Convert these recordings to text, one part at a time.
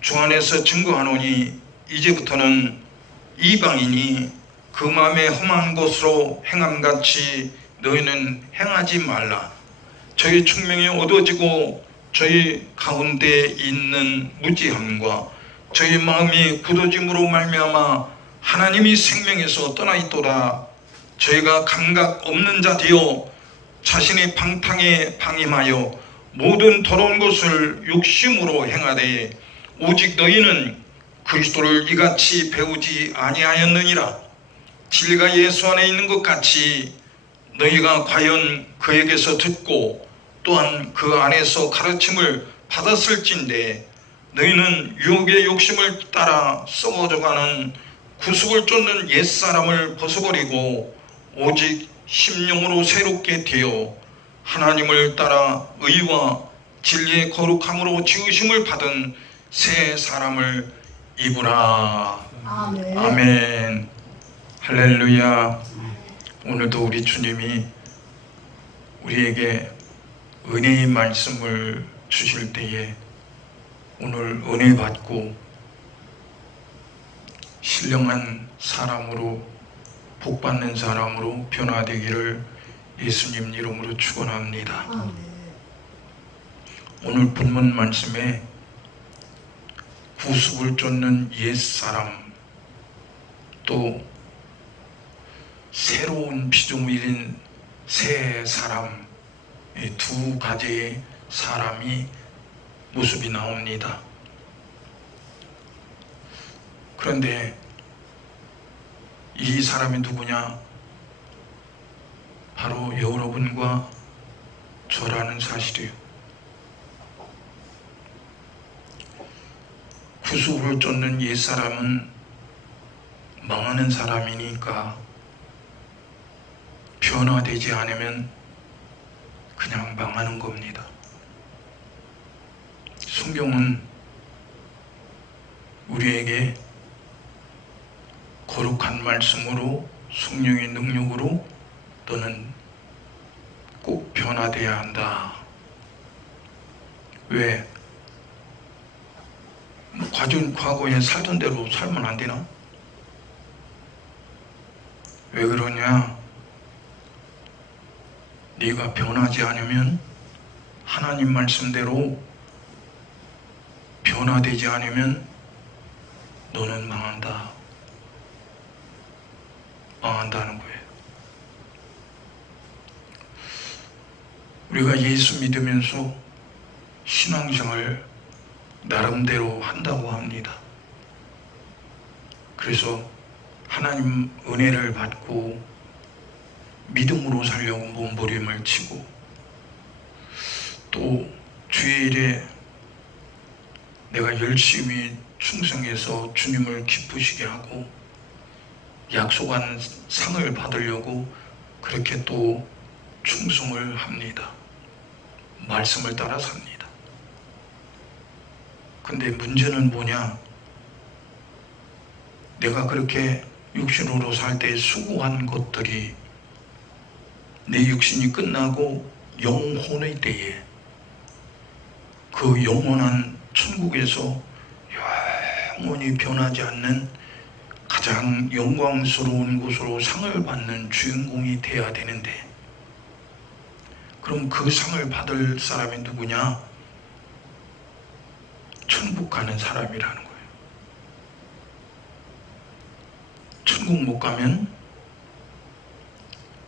주 안에서 증거하노니 이제부터는 이방인이 그 마음에 험한 것으로 행함같이 너희는 행하지 말라. 저희 충명이 어두워지고 저희 가운데 있는 무지함과 저희 마음이 굳어짐으로 말미암아 하나님이 생명에서 떠나 있도다. 저희가 감각 없는 자 되어 자신의 방탕에 방임하여 모든 더러운 것을 욕심으로 행하되 오직 너희는 그리스도를 이같이 배우지 아니하였느니라. 진리가 예수 안에 있는 것 같이 너희가 과연 그에게서 듣고 또한 그 안에서 가르침을 받았을진데 너희는 유혹의 욕심을 따라 썩어져가는 구속을 쫓는 옛사람을 벗어버리고 오직 심령으로 새롭게 되어 하나님을 따라 의와 진리의 거룩함으로 지으심을 받은 새 사람을 입으라. 아멘. 아멘. 할렐루야. 오늘도 우리 주님이 우리에게 은혜의 말씀을 주실 때에 오늘 은혜 받고 신령한 사람으로 복받는 사람으로 변화되기를 예수님 이름으로 축원합니다. 아멘. 오늘 본문 말씀에 구속을 쫓는 옛사람 또 새로운 피조물인 새 사람, 이 두 가지의 사람이 모습이 나옵니다. 그런데 이 사람이 누구냐? 바로 여러분과 저라는 사실이에요. 구속을 쫓는 옛사람은 망하는 사람이니까 변화되지 않으면 그냥 망하는 겁니다. 성경은 우리에게 거룩한 말씀으로 성령의 능력으로 너는 꼭 변화되어야 한다. 왜? 과거에 살던 대로 살면 안 되나? 왜 그러냐? 네가 변하지 않으면 하나님 말씀대로 변화되지 않으면 너는 망한다. 망한다는 거예요. 우리가 예수 믿으면서 신앙생활 나름대로 한다고 합니다. 그래서 하나님 은혜를 받고 믿음으로 살려고 몸부림을 치고 또 주일에 내가 열심히 충성해서 주님을 기쁘시게 하고 약속한 상을 받으려고 그렇게 또 충성을 합니다. 말씀을 따라 삽니다. 근데 문제는 뭐냐? 내가 그렇게 육신으로 살 때 수고한 것들이 내 육신이 끝나고 영혼의 때에 그 영원한 천국에서 영원히 변하지 않는 가장 영광스러운 곳으로 상을 받는 주인공이 되어야 되는데 그럼 그 상을 받을 사람이 누구냐? 천국 가는 사람이라는 거예요. 천국 못 가면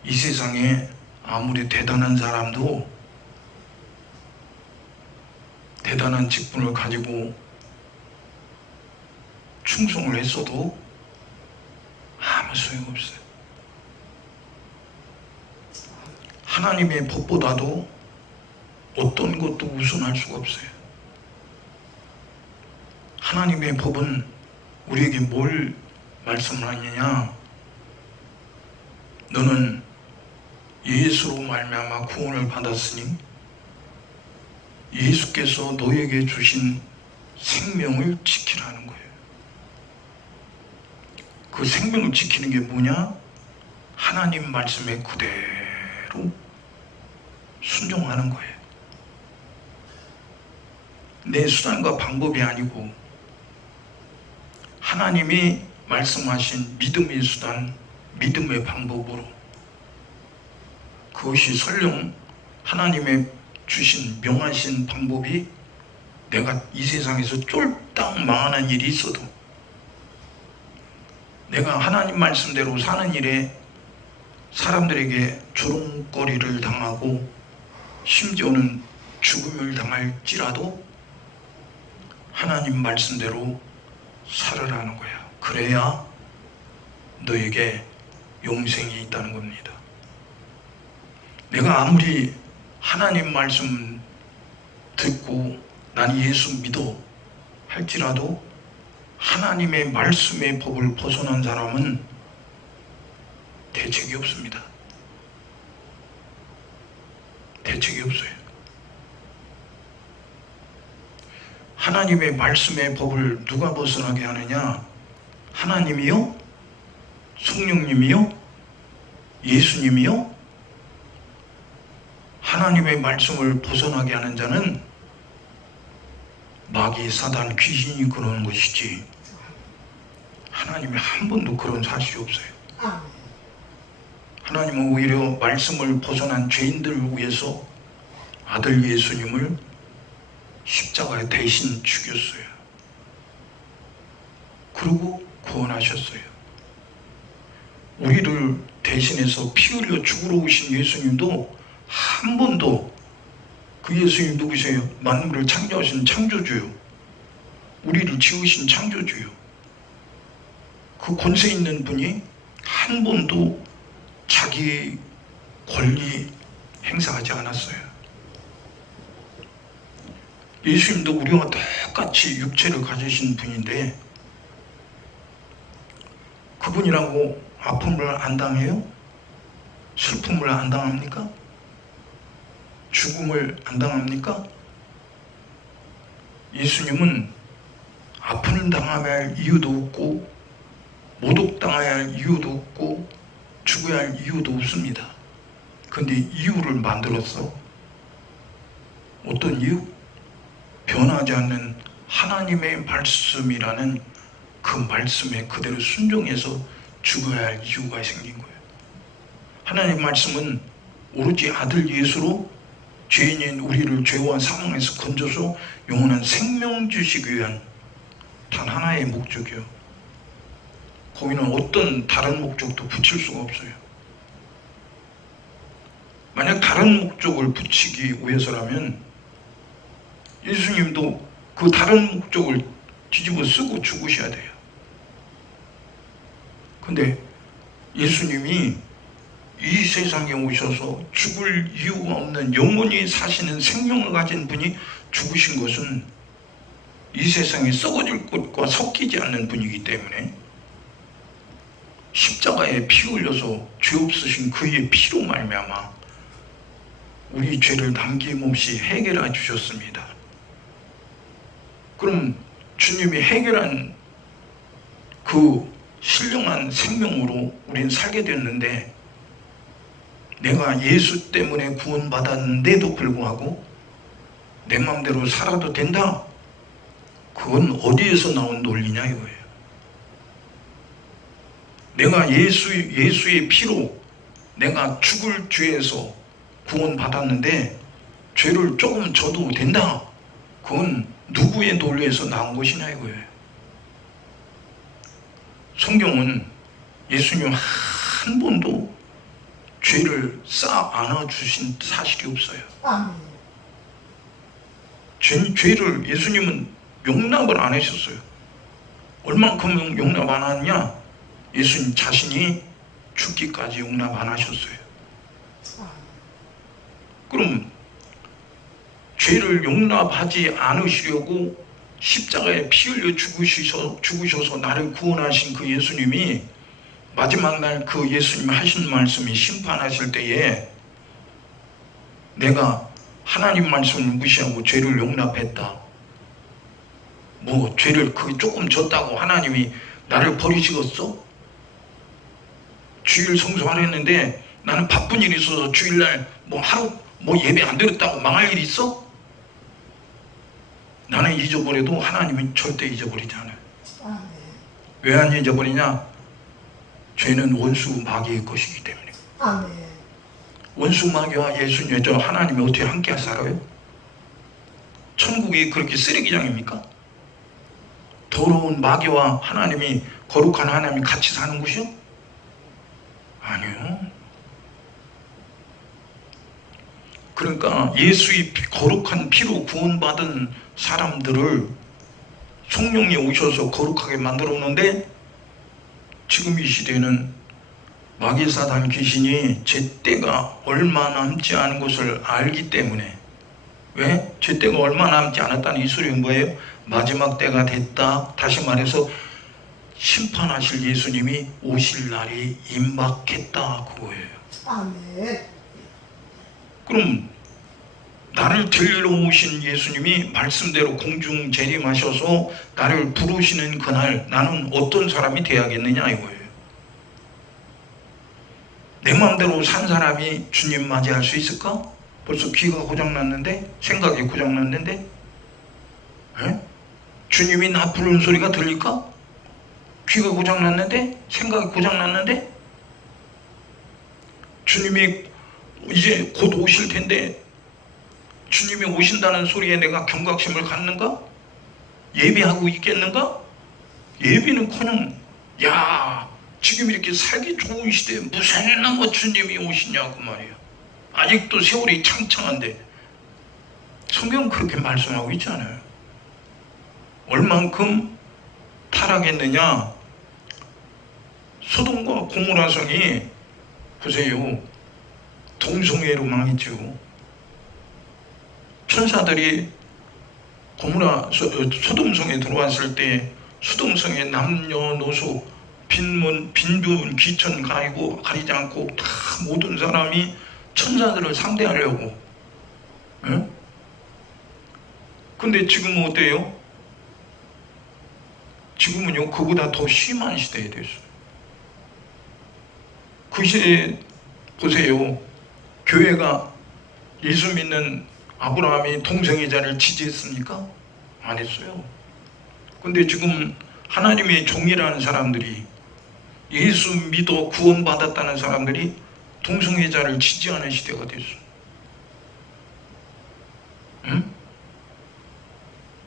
이 세상에 아무리 대단한 사람도 대단한 직분을 가지고 충성을 했어도 아무 소용없어요. 하나님의 법보다도 어떤 것도 우선할 수가 없어요. 하나님의 법은 우리에게 뭘 말씀을 하느냐? 너는 예수로 말미암아 구원을 받았으니 예수께서 너에게 주신 생명을 지키라는 거예요. 그 생명을 지키는 게 뭐냐? 하나님 말씀에 그대로 순종하는 거예요. 내 수단과 방법이 아니고 하나님이 말씀하신 믿음의 수단, 믿음의 방법으로, 그것이 설령 하나님의 주신 명하신 방법이 내가 이 세상에서 쫄딱 망하는 일이 있어도 내가 하나님 말씀대로 사는 일에 사람들에게 조롱거리를 당하고 심지어는 죽음을 당할지라도 하나님 말씀대로 살아라는 거야. 그래야 너에게 영생이 있다는 겁니다. 내가 아무리 하나님 말씀 듣고 난 예수 믿어 할지라도 하나님의 말씀의 법을 벗어난 사람은 대책이 없습니다. 대책이 없어요. 하나님의 말씀의 법을 누가 벗어나게 하느냐? 하나님이요? 성령님이요? 예수님이요? 하나님의 말씀을 벗어나게 하는 자는 마귀, 사단, 귀신이 그러는 것이지 하나님이 한 번도 그런 사실이 없어요. 하나님은 오히려 말씀을 벗어난 죄인들을 위해서 아들 예수님을 십자가에 대신 죽였어요. 그리고 구원하셨어요. 우리를 대신해서 피 흘려 죽으러 오신 예수님도 한 번도, 그 예수님 누구세요? 만물을 창조하신 창조주요, 우리를 지으신 창조주요, 그 권세 있는 분이 한 번도 자기 권리 행사하지 않았어요. 예수님도 우리와 똑같이 육체를 가지신 분인데 그분이라고 아픔을 안 당해요? 슬픔을 안 당합니까? 죽음을 안 당합니까? 예수님은 아픔을 당해야 할 이유도 없고 모독당해야 할 이유도 없고 죽어야 할 이유도 없습니다. 그런데 이유를 만들었어. 어떤 이유? 변하지 않는 하나님의 말씀이라는 그 말씀에 그대로 순종해서 죽어야 할 이유가 생긴 거예요. 하나님 말씀은 오로지 아들 예수로 죄인인 우리를 죄와 사망에서 건져서 영원한 생명 주시기 위한 단 하나의 목적이요. 거기는 어떤 다른 목적도 붙일 수가 없어요. 만약 다른 목적을 붙이기 위해서라면 예수님도 그 다른 목적을 뒤집어 쓰고 죽으셔야 돼요. 근데 예수님이 이 세상에 오셔서 죽을 이유가 없는 영원히 사시는 생명을 가진 분이 죽으신 것은 이 세상에 썩어질 것과 섞이지 않는 분이기 때문에 십자가에 피 흘려서 죄 없으신 그의 피로 말미암아 우리 죄를 남김없이 해결해 주셨습니다. 그럼 주님이 해결한 그 신령한 생명으로 우린 살게 됐는데 내가 예수 때문에 구원받았는데도 불구하고 내 마음대로 살아도 된다? 그건 어디에서 나온 논리냐 이거예요. 내가 예수의 피로 내가 죽을 죄에서 구원받았는데 죄를 조금 져도 된다? 그건 누구의 논리에서 나온 것이냐 이거예요. 성경은 예수님 한 번도 죄를 쌓아 안아주신 사실이 없어요. 죄를 예수님은 용납을 안 하셨어요. 얼만큼 용납 안 하느냐? 예수님 자신이 죽기까지 용납 안 하셨어요. 그럼 죄를 용납하지 않으시려고 십자가에 피 흘려 죽으셔서 나를 구원하신 그 예수님이 마지막 날 그 예수님 하신 말씀이 심판하실 때에 내가 하나님 말씀을 무시하고 죄를 용납했다. 뭐 죄를 그게 조금 졌다고 하나님이 나를 버리시겠어? 주일 성수하려 했는데 나는 바쁜 일이 있어서 주일날 뭐 하루 뭐 예배 안 드렸다고 망할 일이 있어? 나는 잊어버려도 하나님은 절대 잊어버리지 않아요. 왜 안 잊어버리냐? 죄는 원수 마귀의 것이기 때문에. 아멘. 원수 마귀와 예수님, 저 하나님이 어떻게 함께 살아요? 천국이 그렇게 쓰레기장입니까? 더러운 마귀와 하나님이, 거룩한 하나님이 같이 사는 곳이요? 아니요. 그러니까 예수의 거룩한 피로 구원받은 사람들을 성령이 오셔서 거룩하게 만들었는데, 지금 이 시대는 마귀 사단 귀신이 제 때가 얼마 남지 않은 것을 알기 때문에, 왜? 제 때가 얼마 남지 않았다는 이 소리는 뭐예요? 마지막 때가 됐다. 다시 말해서 심판하실 예수님이 오실 날이 임박했다, 그거예요. 아멘. 그럼 나를 데리러 오신 예수님이 말씀대로 공중 재림하셔서 나를 부르시는 그날 나는 어떤 사람이 돼야겠느냐 이거예요. 내 마음대로 산 사람이 주님 맞이할 수 있을까? 벌써 귀가 고장났는데? 생각이 고장났는데? 에? 주님이 나 부르는 소리가 들릴까? 귀가 고장났는데? 생각이 고장났는데? 주님이 이제 곧 오실 텐데 주님이 오신다는 소리에 내가 경각심을 갖는가? 예비하고 있겠는가? 예비는커녕 야 지금 이렇게 살기 좋은 시대에 무슨 뭐 주님이 오시냐고 말이야. 아직도 세월이 창창한데 성경은 그렇게 말씀하고 있잖아요. 얼만큼 타락했느냐? 소돔과 고모라 성이 보세요. 동성애로 망했죠. 천사들이 소돔성에 들어왔을 때 소돔성의 남녀노소 빈문 귀천 가리지 않고 다 모든 사람이 천사들을 상대하려고. 에? 근데 지금은 어때요? 지금은요 그보다 더 심한 시대에 됐어요. 그 시대에 보세요. 교회가 예수 믿는 아브라함이 동성애자를 지지했습니까? 안 했어요. 근데 지금 하나님의 종이라는 사람들이, 예수 믿어 구원받았다는 사람들이 동성애자를 지지하는 시대가 됐어요. 응?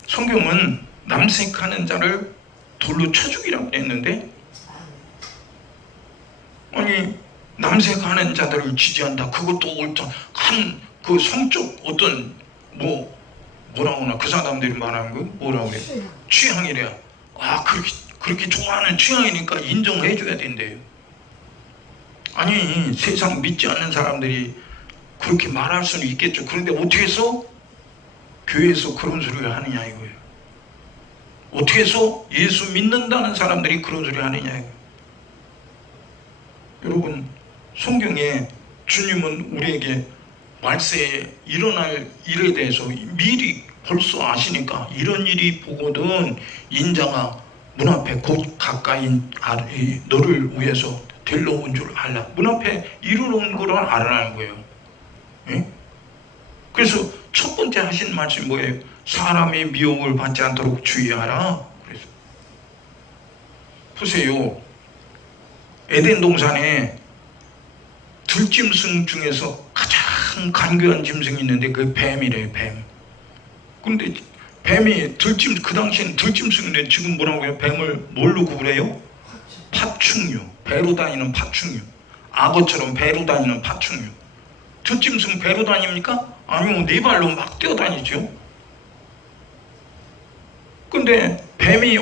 성경은 남색하는 자를 돌로 쳐 죽이라고 했는데, 아니 남색하는 자들을 지지한다. 그것도 옳다. 그 성적 어떤 뭐라고 하나 그 사람들이 말하는 거 뭐라고 그래? 취향이래요. 아 그렇게 좋아하는 취향이니까 인정해줘야 된대요. 아니 세상 믿지 않는 사람들이 그렇게 말할 수는 있겠죠. 그런데 어떻게 해서 교회에서 그런 소리를 하느냐 이거예요. 어떻게 해서 예수 믿는다는 사람들이 그런 소리 하느냐 이거예요. 여러분 성경에 주님은 우리에게 말세에 일어날 일에 대해서 미리 벌써 아시니까 이런 일이 보거든 인자가 문 앞에 곧 가까이 너를 위해서 데려온 줄 알라. 문 앞에 이루는 걸 알아라는 거예요. 예? 그래서 첫 번째 하신 말씀이 뭐예요? 사람의 미혹을 받지 않도록 주의하라. 그래서 보세요. 에덴 동산에 들짐승 중에서 가장 간교한 짐승이 있는데 그게 뱀이래요. 뱀. 근데 뱀이 그 당시엔 들짐승인데 지금 뭐라고 해요? 뱀을 뭘로 구분해요? 파충류. 배로 다니는 파충류. 악어처럼 배로 다니는 파충류. 들짐승 배로 다닙니까? 아니요, 네 발로 막 뛰어다니죠. 근데 뱀이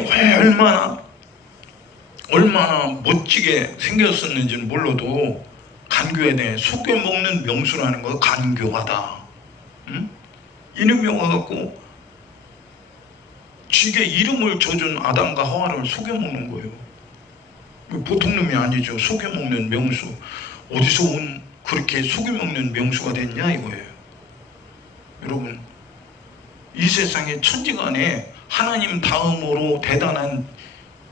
얼마나 멋지게 생겼었는지는 몰라도 간교에 대해 속여먹는 명수라는 거 간교하다. 응? 이름이 와갖고 쥐게 이름을 줘준 아담과 하와를 속여먹는 거예요. 보통 놈이 아니죠. 속여먹는 명수. 어디서 온 그렇게 속여먹는 명수가 됐냐 이거예요. 여러분 이 세상에 천지간에 하나님 다음으로 대단한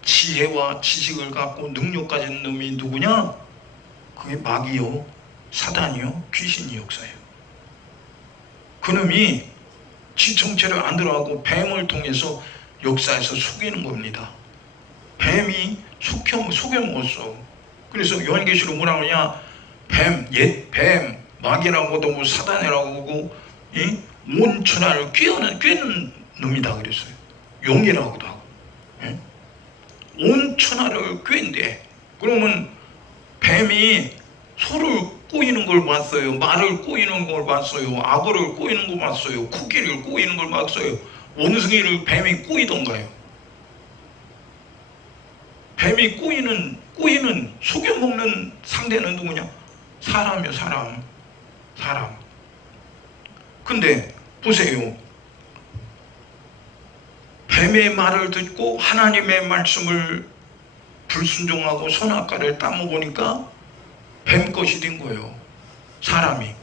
지혜와 지식을 갖고 능력 가진 놈이 누구냐? 그게 마귀요, 사단이요, 귀신이 역사예요. 그놈이 지 정체를 안 들어가고 뱀을 통해서 역사에서 속이는 겁니다. 뱀이 속여 먹었어. 그래서 요한계시록 뭐라 그러냐? 뱀, 마귀라고도 뭐 사단이라고 하고, 온 천하를 꿰는 놈이다 그랬어요. 용이라고도 하고. 온 천하를 꿰는데, 그러면 뱀이 소를 꼬이는 걸 봤어요. 말을 꼬이는 걸 봤어요. 악어를 꼬이는 걸 봤어요. 코끼리를 꼬이는 걸 봤어요. 원숭이를 뱀이 꼬이던가요? 뱀이 꼬이는 속여먹는 상대는 누구냐? 사람이요, 사람. 근데 보세요. 뱀의 말을 듣고 하나님의 말씀을 불순종하고 선악과를 따먹으니까 뱀 것이 된 거예요. 사람이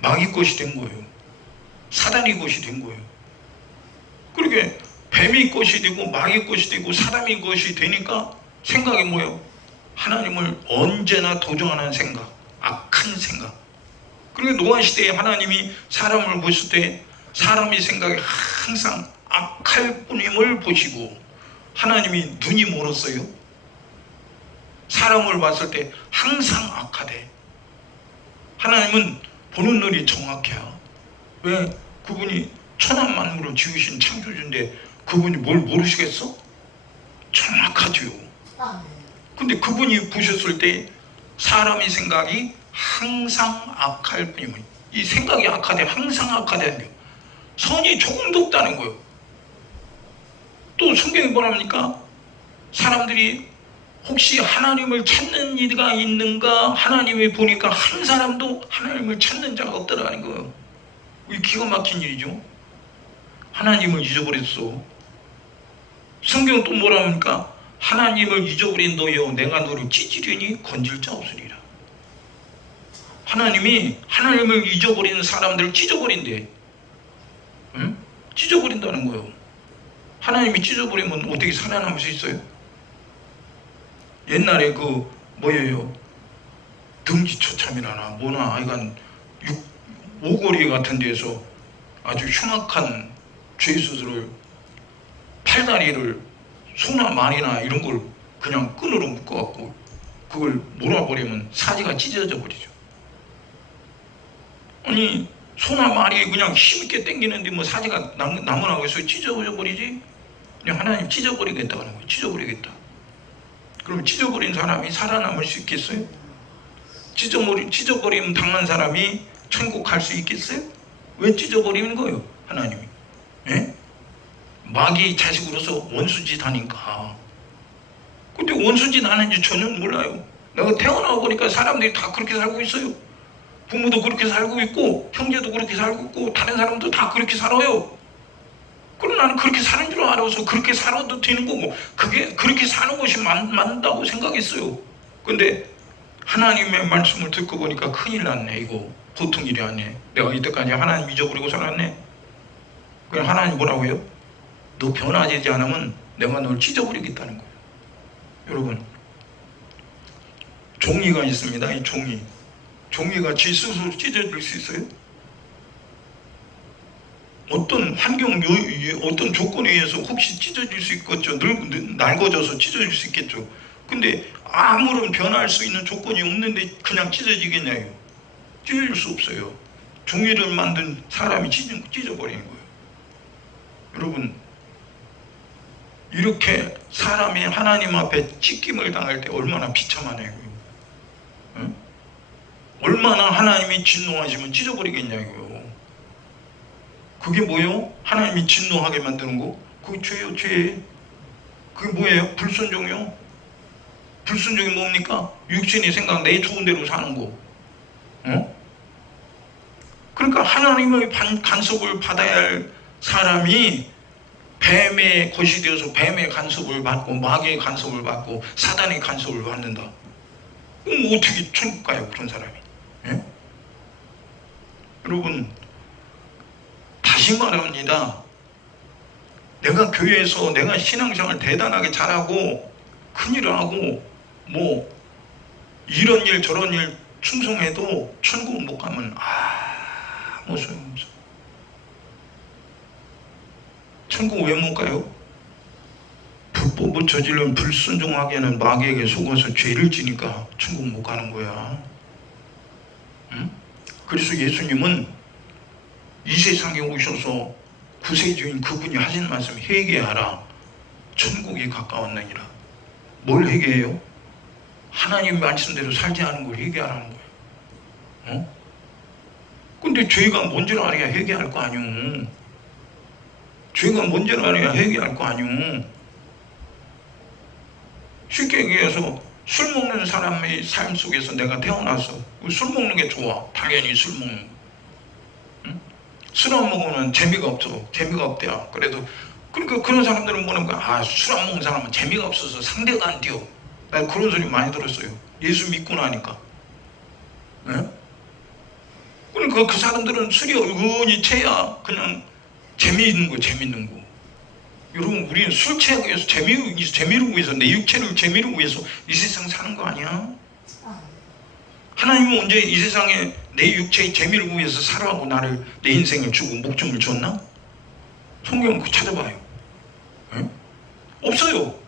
마귀 것이 된 거예요. 사단이 것이 된 거예요. 그렇게 뱀이 것이 되고 마귀 것이 되고 사람이 것이 되니까 생각이 뭐예요? 하나님을 언제나 도전하는 생각, 악한 생각. 그리고 노아 시대에 하나님이 사람을 보실 때 사람의 생각이 항상 악할 뿐임을 보시고, 하나님이 눈이 멀었어요. 사람을 봤을 때 항상 악하대. 하나님은 보는 눈이 정확해요. 왜? 그분이 천하만물을 지으신 창조주인데 그분이 뭘 모르시겠어? 정확하죠. 근데 그분이 보셨을 때 사람의 생각이 항상 악할 뿐이면, 이 생각이 악하대, 항상 악하다는 거예요. 선이 조금도 없다는 거예요. 또 성경이 뭐랍니까? 사람들이 혹시 하나님을 찾는 이가 있는가? 하나님이 보니까 한 사람도 하나님을 찾는 자가 없더라는 거예요. 이 기가 막힌 일이죠. 하나님을 잊어버렸어. 성경은 또 뭐라 합니까? 하나님을 잊어버린 너여, 내가 너를 찢으려니 건질 자 없으리라. 하나님이 하나님을 잊어버리는 사람들을 찢어버린대. 응? 찢어버린다는 거예요. 하나님이 찢어버리면 어떻게 살아남을 수 있어요? 옛날에 그 뭐예요? 등지처참이라나 뭐나 하여간 오거리 같은 데서 아주 흉악한 죄수들을 팔다리를 소나 말이나 이런 걸 그냥 끈으로 묶어갖고 그걸 몰아버리면 사지가 찢어져 버리죠. 아니 소나 말이 그냥 힘있게 당기는데 뭐 사지가 나무나 해서 찢어져 버리지? 그냥 하나님 찢어버리겠다 하는 거예요. 찢어버리겠다. 그럼 찢어버린 사람이 살아남을 수 있겠어요? 찢어버림 당한 사람이 천국 갈 수 있겠어요? 왜 찢어버리는 거예요? 하나님이. 예? 마귀 자식으로서 원수짓 하니까. 근데 원수짓 하는지 전혀 몰라요. 내가 태어나 보니까 사람들이 다 그렇게 살고 있어요. 부모도 그렇게 살고 있고 형제도 그렇게 살고 있고 다른 사람도 다 그렇게 살아요. 그럼 나는 그렇게 사는 줄 알아서 그렇게 살아도 되는 거고, 그게 그렇게 사는 것이 맞다고 생각했어요. 근데 하나님의 말씀을 듣고 보니까 큰일 났네. 이거 보통 일이 아니네. 내가 이때까지 하나님 잊어버리고 살았네. 그럼 하나님 뭐라고 해요? 너 변화되지 않으면 내가 널 찢어버리겠다는 거예요. 여러분, 종이가 있습니다. 이 종이가 지 스스로 찢어질 수 있어요? 어떤 환경, 어떤 조건에 의해서 혹시 찢어질 수 있겠죠. 낡아져서 찢어질 수 있겠죠. 근데 아무런 변화할 수 있는 조건이 없는데 그냥 찢어지겠냐요. 찢어질 수 없어요. 종이를 만든 사람이 찢어버리는 거예요. 여러분, 이렇게 사람이 하나님 앞에 찢김을 당할 때 얼마나 비참하냐고요. 응? 얼마나 하나님이 진노하시면 찢어버리겠냐고요. 그게 뭐예요? 하나님이 진노하게 만드는 거? 그게 죄예요, 죄. 그게 뭐예요? 불순종이요. 불순종이 뭡니까? 육신이 생각, 내 좋은 대로 사는 거. 어? 그러니까 하나님의 간섭을 받아야 할 사람이 뱀의 것이 되어서 뱀의 간섭을 받고 마귀의 간섭을 받고 사단의 간섭을 받는다. 그럼 어떻게 천국 가요, 그런 사람이? 예? 여러분, 다시 말합니다. 내가 교회에서 내가 신앙생활 대단하게 잘하고 큰일을 하고 뭐 이런 일 저런 일 충성해도 천국 못 가면 아무 소용없어. 천국 왜 못 가요? 율법을 저지른 불순종하게는 마귀에게 속아서 죄를 지니까 천국 못 가는 거야. 응? 그래서 예수님은 이 세상에 오셔서 구세주인 그분이 하신 말씀, 회개하라, 천국이 가까웠느니라. 뭘 회개해요? 하나님 말씀대로 살지 않은 걸 회개하라는 거예요. 근데 죄가 뭔지를 알아야 회개할 거 아니오. 죄가 뭔지를 알아야 회개할 거 아니오. 쉽게 얘기해서 술 먹는 사람의 삶 속에서 내가 태어나서 술 먹는 게 좋아. 당연히 술 먹는 거. 응? 술 안 먹으면 재미가 없어. 재미가 없대요. 그래도 그러니까 그런 사람들은 뭐는 거야. 아, 술 안 먹는 사람은 재미가 없어서 상대가 안 뛰어. 나 그런 소리 많이 들었어요. 예수 믿고 나니까. 네? 그러니까 그 사람들은 술이 얼큰이 채야 그냥 재미있는 거, 재미있는 거. 여러분, 우리는 술 취하기 위해서 재미를 위해서, 내 육체를 재미를 위해서 이 세상 사는 거 아니야? 하나님은 언제 이 세상에 내 육체의 재미를 위해서 살아가고 나를, 내 인생을 주고 목숨을 줬나? 성경 그거 찾아봐요. 네? 없어요.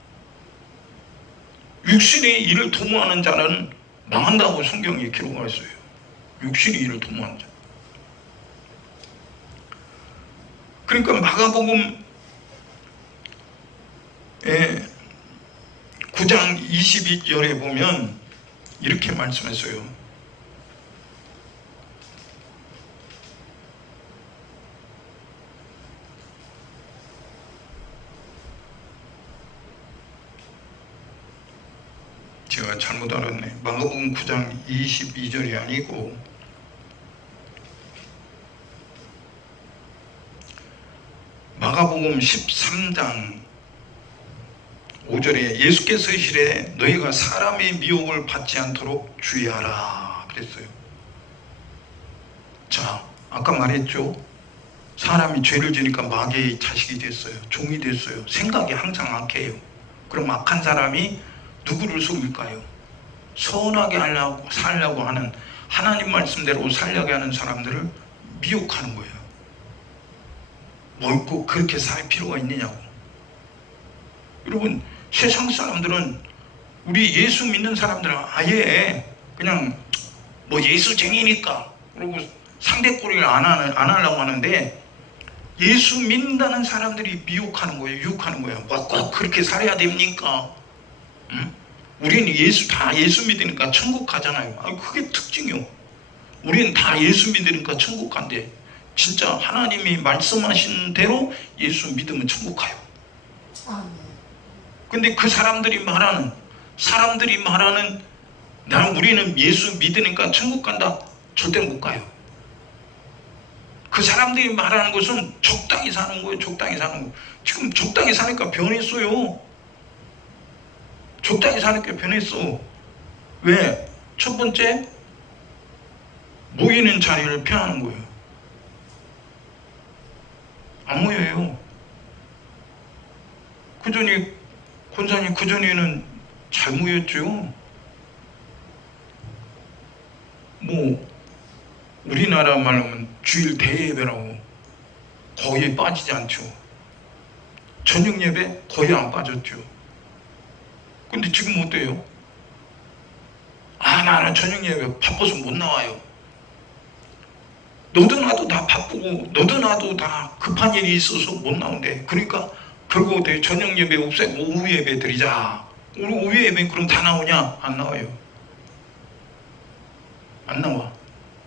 육신의 일을 도모하는 자는 망한다고 성경에 기록하고 있어요. 육신의 일을 도모하는 자. 그러니까 마가복음 9장 22절에 보면 이렇게 말씀했어요. 제가 잘못 알았네. 마가복음 9장 22절이 아니고 마가복음 13장 5절에 예수께서 이르시되 너희가 사람의 미혹을 받지 않도록 주의하라 그랬어요. 자, 아까 말했죠. 사람이 죄를 지니까 마귀의 자식이 됐어요. 종이 됐어요. 생각이 항상 악해요. 그럼 악한 사람이 누구를 속일까요? 선하게 살려고 하는, 하나님 말씀대로 살려고 하는 사람들을 미혹하는 거예요. 뭘 꼭 그렇게 살 필요가 있느냐고. 여러분, 세상 사람들은, 우리 예수 믿는 사람들은 아예 그냥 뭐 예수쟁이니까 그리고 상대꼬리를 안 하려고 하는데, 예수 믿는다는 사람들이 미혹하는 거예요. 유혹하는 거예요. 뭐 꼭 그렇게 살아야 됩니까? 응? 우리는 다 예수 믿으니까 천국 가잖아요. 그게 특징이요. 우리는 다 예수 믿으니까 천국 간대. 진짜 하나님이 말씀하신 대로 예수 믿으면 천국 가요. 근데 그 사람들이 말하는 우리는 예수 믿으니까 천국 간다. 절대로 못 가요. 그 사람들이 말하는 것은 적당히 사는 거예요. 적당히 사는 거. 지금 적당히 사니까 변했어요. 적당히 사니까 변했어. 왜? 첫 번째, 모이는 자리를 피하는 거예요. 안 모여요. 권사님 그전에는 잘 모였죠. 뭐 우리나라 말로 하면 주일 대예배라고 거의 빠지지 않죠. 저녁 예배 거의 안 빠졌죠. 근데 지금 어때요? 나는 저녁 예배 바빠서 못 나와요. 너도 나도 다 바쁘고 너도 나도 다 급한 일이 있어서 못 나온대. 그러니까 결국 어때요? 저녁 예배 없애고 오후 예배 드리자. 우리 오후 예배 그럼 다 나오냐? 안 나와요. 안 나와.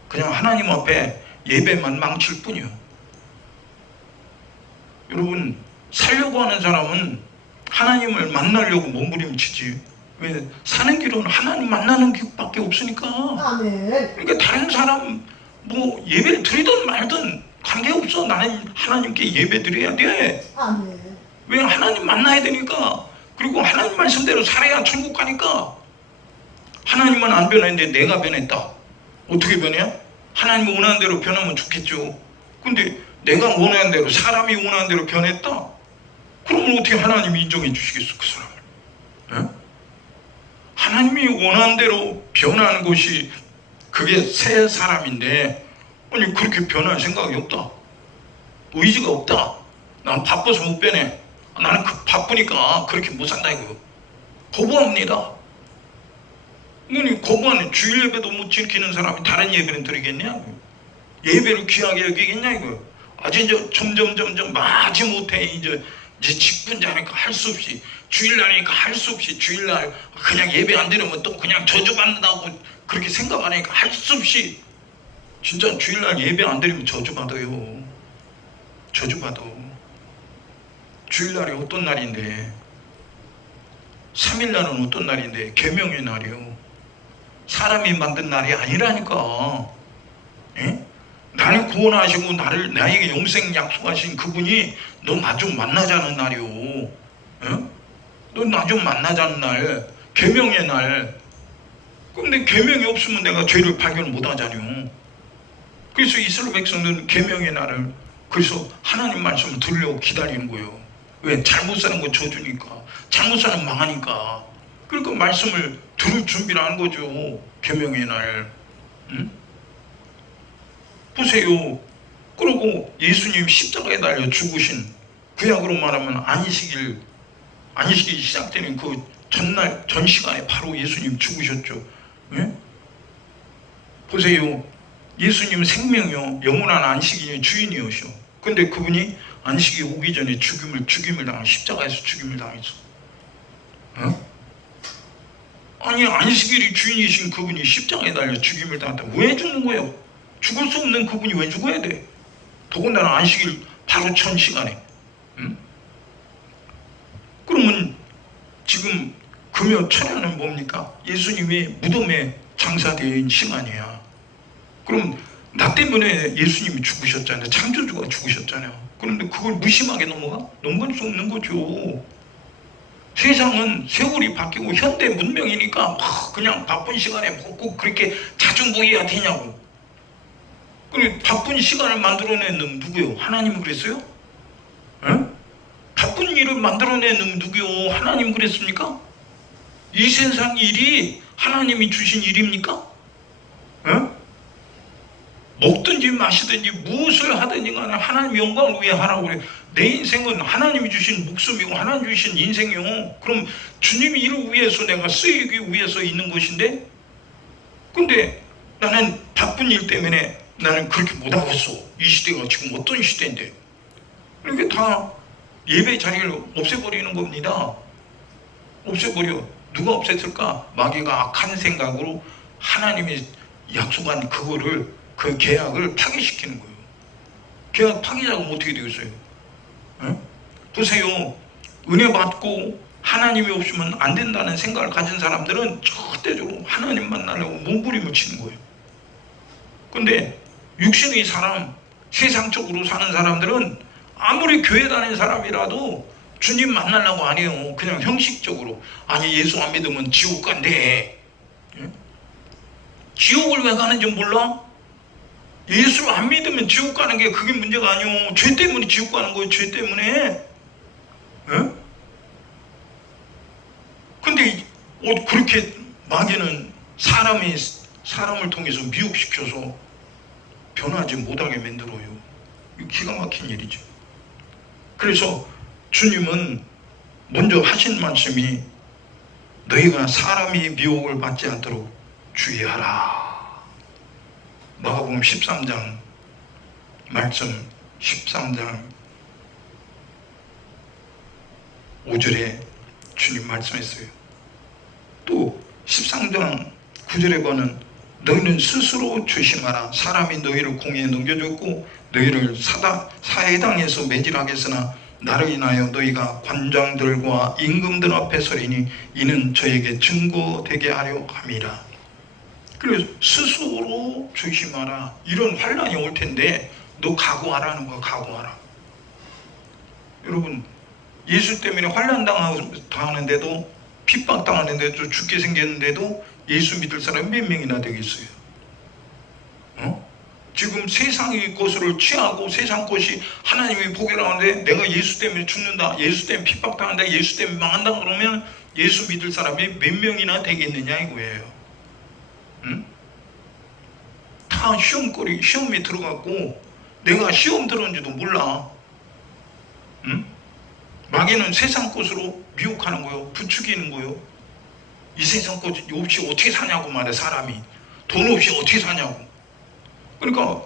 그냥 하나님 앞에 예배만 망칠 뿐이요. 여러분, 살려고 하는 사람은 하나님을 만나려고 몸부림치지. 왜? 사는 길은 하나님 만나는 길밖에 없으니까. 아멘. 그러니까 다른 사람 뭐 예배를 드리든 말든 관계없어. 나는 하나님께 예배 드려야 돼. 아멘. 왜? 하나님 만나야 되니까. 그리고 하나님 말씀대로 살아야 천국 가니까. 하나님은 안 변했는데 내가 변했다. 어떻게 변해? 하나님이 원하는 대로 변하면 좋겠죠. 근데 내가 원하는 대로, 사람이 원하는 대로 변했다? 그러면 어떻게 하나님이 인정해 주시겠어, 그 사람을? 네? 하나님이 원하는 대로 변하는 것이 그게 새 사람인데, 그렇게 변할 생각이 없다. 의지가 없다. 난 바빠서 못 변해. 나는 바쁘니까 그렇게 못 산다 이거요. 거부합니다. 거부하는 주일 예배도 못 지키는 사람이 다른 예배는 드리겠냐? 예배를 귀하게 여기겠냐 이거요. 아주 이제 점점 마지못해 이제 직분자니까 할 수 없이, 주일날이니까 할 수 없이, 주일날 그냥 예배 안 드리면 또 그냥 저주받는다고 그렇게 생각하니까 할 수 없이, 진짜 주일날 예배 안 드리면 저주받아요. 저주받아. 주일날이 어떤 날인데, 3일날은 어떤 날인데, 계명의 날이요. 사람이 만든 날이 아니라니까. 예? 나를 구원하시고 나에게 영생 약속하신 그분이 너 나 좀 만나자는 날이요. 너 나 좀 만나자는 날, 계명의 날. 근데 계명이 없으면 내가 죄를 발견 못하잖아요. 그래서 이스라엘 백성들은 계명의 날을, 그래서 하나님 말씀을 들으려고 기다리는 거예요. 왜? 잘못 사는 건 저주니까, 잘못 사는 망하니까. 그러니까 말씀을 들을 준비를 하는 거죠. 계명의 날. 보세요. 그리고 예수님 십자가에 달려 죽으신, 구약으로 말하면 안식이 시작되는 그 전날, 전 시간에 바로 예수님 죽으셨죠. 예? 보세요. 예수님 생명이요, 영원한 안식이 주인이오셔. 근데 그분이 안식이 오기 전에 죽임을 당한, 십자가에서 죽임을 당했어. 아니, 안식일이 주인이신 그분이 십자가에 달려 죽임을 당했다. 왜 죽는 거예요? 죽을 수 없는 그분이 왜 죽어야 돼? 더군다나 안식일 바로 전 시간에. 그러면 지금 금요 철야는 뭡니까? 예수님이 무덤에 장사된 시간이야. 그럼 나 때문에 예수님이 죽으셨잖아요. 창조주가 죽으셨잖아요. 그런데 그걸 무심하게 넘어갈 수 없는 거죠. 세상은 세월이 바뀌고 현대 문명이니까 그냥 바쁜 시간에 꼭 그렇게 자주 모여야 되냐고. 그리고 바쁜 시간을 만들어낸 놈 누구요? 하나님은 그랬어요? 바쁜 일을 만들어낸 놈 누구요? 하나님 그랬습니까? 이 세상 일이 하나님이 주신 일입니까? 먹든지 마시든지 무엇을 하든지 간에 하나님 영광을 위해 하라고 그래. 내 인생은 하나님이 주신 목숨이고 하나님이 주신 인생이요. 그럼 주님이 이를 위해서 내가 쓰이기 위해서 있는 것인데, 근데 나는 바쁜 일 때문에 나는 그렇게 못하겠어. 이 시대가 지금 어떤 시대인데. 이렇게 다 예배 자리를 없애버리는 겁니다. 없애버려. 누가 없앴을까? 마귀가 악한 생각으로 하나님이 약속한 그 계약을 파괴시키는 거예요. 계약 파괴자가 어떻게 되겠어요? 보세요. 은혜 받고 하나님이 없으면 안 된다는 생각을 가진 사람들은 절대적으로 하나님 만나려고 몸부림을 치는 거예요. 근데 육신의 사람, 세상적으로 사는 사람들은 아무리 교회 다니는 사람이라도 주님 만나려고 안 해요. 그냥 형식적으로. 아니, 예수 안 믿으면 지옥 간대. 지옥을 왜 가는지 몰라? 예수를 안 믿으면 지옥 가는 게 그게 문제가 아니오. 죄 때문에 지옥 가는 거예요. 죄 때문에. 근데 그렇게 마귀는 사람을 통해서 미혹시켜서 변하지 못하게 만들어요. 이거 기가 막힌 일이죠. 그래서 주님은 먼저 하신 말씀이 너희가 사람이 미혹을 받지 않도록 주의하라. 마가복음 13장 말씀, 13장 5절에 주님 말씀했어요. 또 13장 9절에 보면 너희는 스스로 조심하라. 사람이 너희를 공에 넘겨줬고 너희를 사해당에서 매질하겠으나 나를 인하여 너희가 관장들과 임금들 앞에 서리니 이는 저에게 증거되게 하려 함이라. 그래서 스스로 조심하라. 이런 환란이 올 텐데 너 각오하라는 거야. 각오하라. 여러분, 예수 때문에 환란 당하는데도, 핍박당하는데도, 죽게 생겼는데도 예수 믿을 사람이 몇 명이나 되겠어요? 지금 세상의 것을 취하고 세상 것이 하나님이 보기를 하는데 내가 예수 때문에 죽는다, 예수 때문에 핍박당한다, 예수 때문에 망한다 그러면 예수 믿을 사람이 몇 명이나 되겠느냐 이거예요. 다 시험에 들어갔고 내가 시험 들었는지도 몰라. 마귀는 세상 것으로 미혹하는 거예요. 부추기는 거예요. 이 세상 것 없이 어떻게 사냐고 말해. 사람이 돈 없이 어떻게 사냐고. 그러니까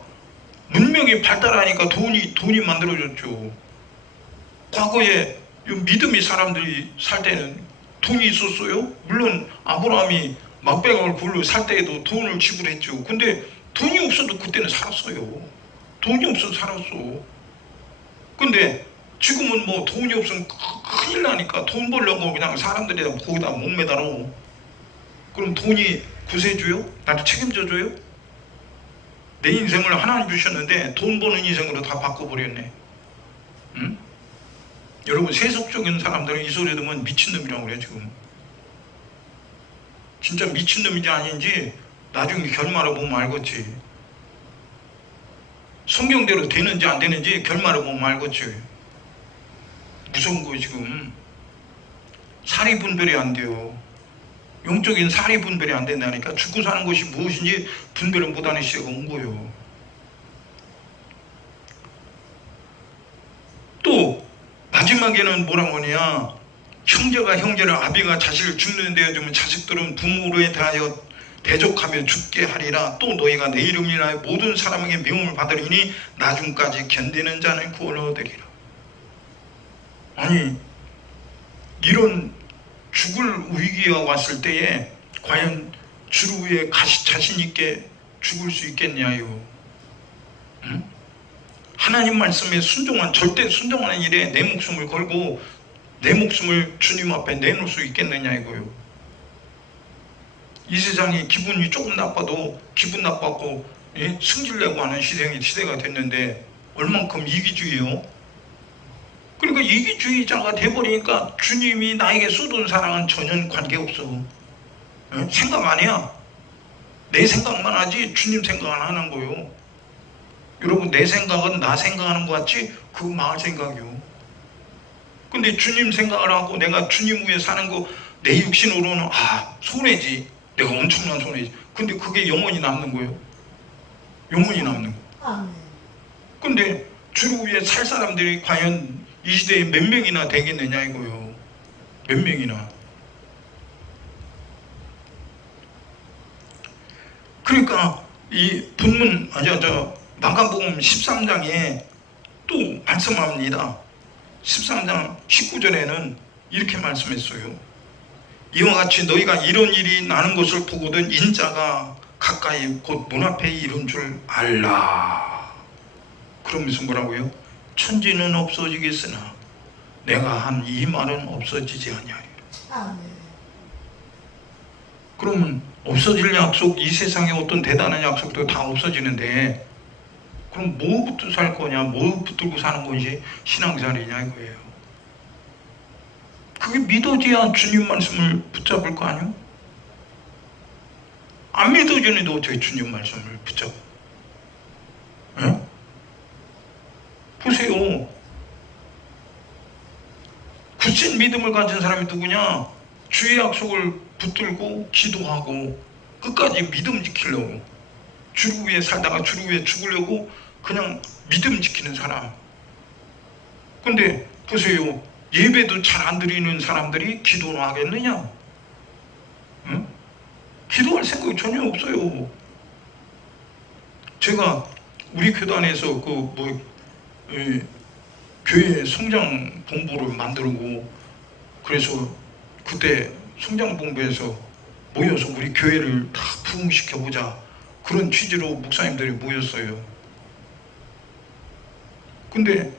문명이 발달하니까 돈이 만들어졌죠. 과거에 믿음이 사람들이 살 때는 돈이 있었어요. 물론 아브라함이 막백을 굴로 살 때에도 돈을 지불했죠. 근데 돈이 없어도 그때는 살았어요. 돈이 없어도 살았어. 근데 지금은 뭐 돈이 없으면 큰일 나니까 돈 벌려고 그냥 사람들이 거기다 목매달아. 그럼 돈이 구세주요? 나를 책임져줘요? 내 인생을 하나님 주셨는데 돈 버는 인생으로 다 바꿔버렸네. 응? 여러분, 세속적인 사람들은 이 소리 들으면 미친놈이라고 그래. 지금 진짜 미친놈인지 아닌지 나중에 결말을 보면 알겠지. 성경대로 되는지 안 되는지 결말을 보면 알겠지. 무서운 거예요. 지금 사리 분별이 안 돼요. 영적인 사리 분별이 안 된다니까. 죽고 사는 것이 무엇인지 분별을 못하는 시대가 온 거예요. 또 마지막에는 뭐라고 하냐, 형제가 형제를, 아비가 자식을 죽는 데 주면 자식들은 부모로 대하여 대적하며 죽게 하리라. 또 너희가 내 이름을 인하여 모든 사람에게 미움을 받으리니 나중까지 견디는 자는 구원을 얻으리라. 아니, 이런 죽을 위기가 왔을 때에 과연 주를 위해 자신 있게 죽을 수 있겠냐요. 응? 하나님 말씀에 절대 순종하는 일에 내 목숨을 걸고 내 목숨을 주님 앞에 내놓을 수 있겠느냐 이거요. 이 세상이 기분이 조금 나빠도 기분 나빠고 승질내고 하는 시대가 됐는데 얼만큼 이기주의요. 그러니까 이기주의자가 돼버리니까 주님이 나에게 쏟은 사랑은 전혀 관계없어. 생각 안 해야. 내 생각만 하지 주님 생각 안 하는 거요. 여러분, 내 생각은 나 생각하는 것 같지 그거 망할 생각이요. 근데 주님 생각을 하고 내가 주님 위해 사는 거 내 육신으로는 손해지. 내가 엄청난 손해지. 근데 그게 영원히 남는 거예요. 영원히 남는 거. 근데 주를 위해 살 사람들이 과연 이 시대에 몇 명이나 되겠느냐 이거요. 몇 명이나. 그러니까 이 본문 마가복음 13장에 또 말씀합니다. 13장 19절에는 이렇게 말씀했어요. 이와 같이 너희가 이런 일이 나는 것을 보거든 인자가 가까이 곧 문 앞에 이른 줄 알라. 그러면서 뭐라고요? 천지는 없어지겠으나 내가 한 이 말은 없어지지 아니하리라. 그러면 없어질 약속, 이 세상에 어떤 대단한 약속도 다 없어지는데 그럼 뭐 붙들고 살 거냐, 뭐 붙들고 사는 것이 신앙생활이냐 이거예요. 그게 믿어져야 주님 말씀을 붙잡을 거 아니에요? 안 믿어지는데 어떻게 주님 말씀을 붙잡아? 보세요. 굳은 믿음을 가진 사람이 누구냐? 주의 약속을 붙들고 기도하고 끝까지 믿음 지키려고, 주를 위해 살다가 주를 위해 죽으려고 그냥 믿음 지키는 사람. 근데 보세요. 예배도 잘 안 드리는 사람들이 기도는 하겠느냐? 응? 기도할 생각이 전혀 없어요. 제가 우리 교단에서 교회 성장 본부를 만들고, 그래서 그때 성장 본부에서 모여서 우리 교회를 다 부흥시켜 보자 그런 취지로 목사님들이 모였어요. 근데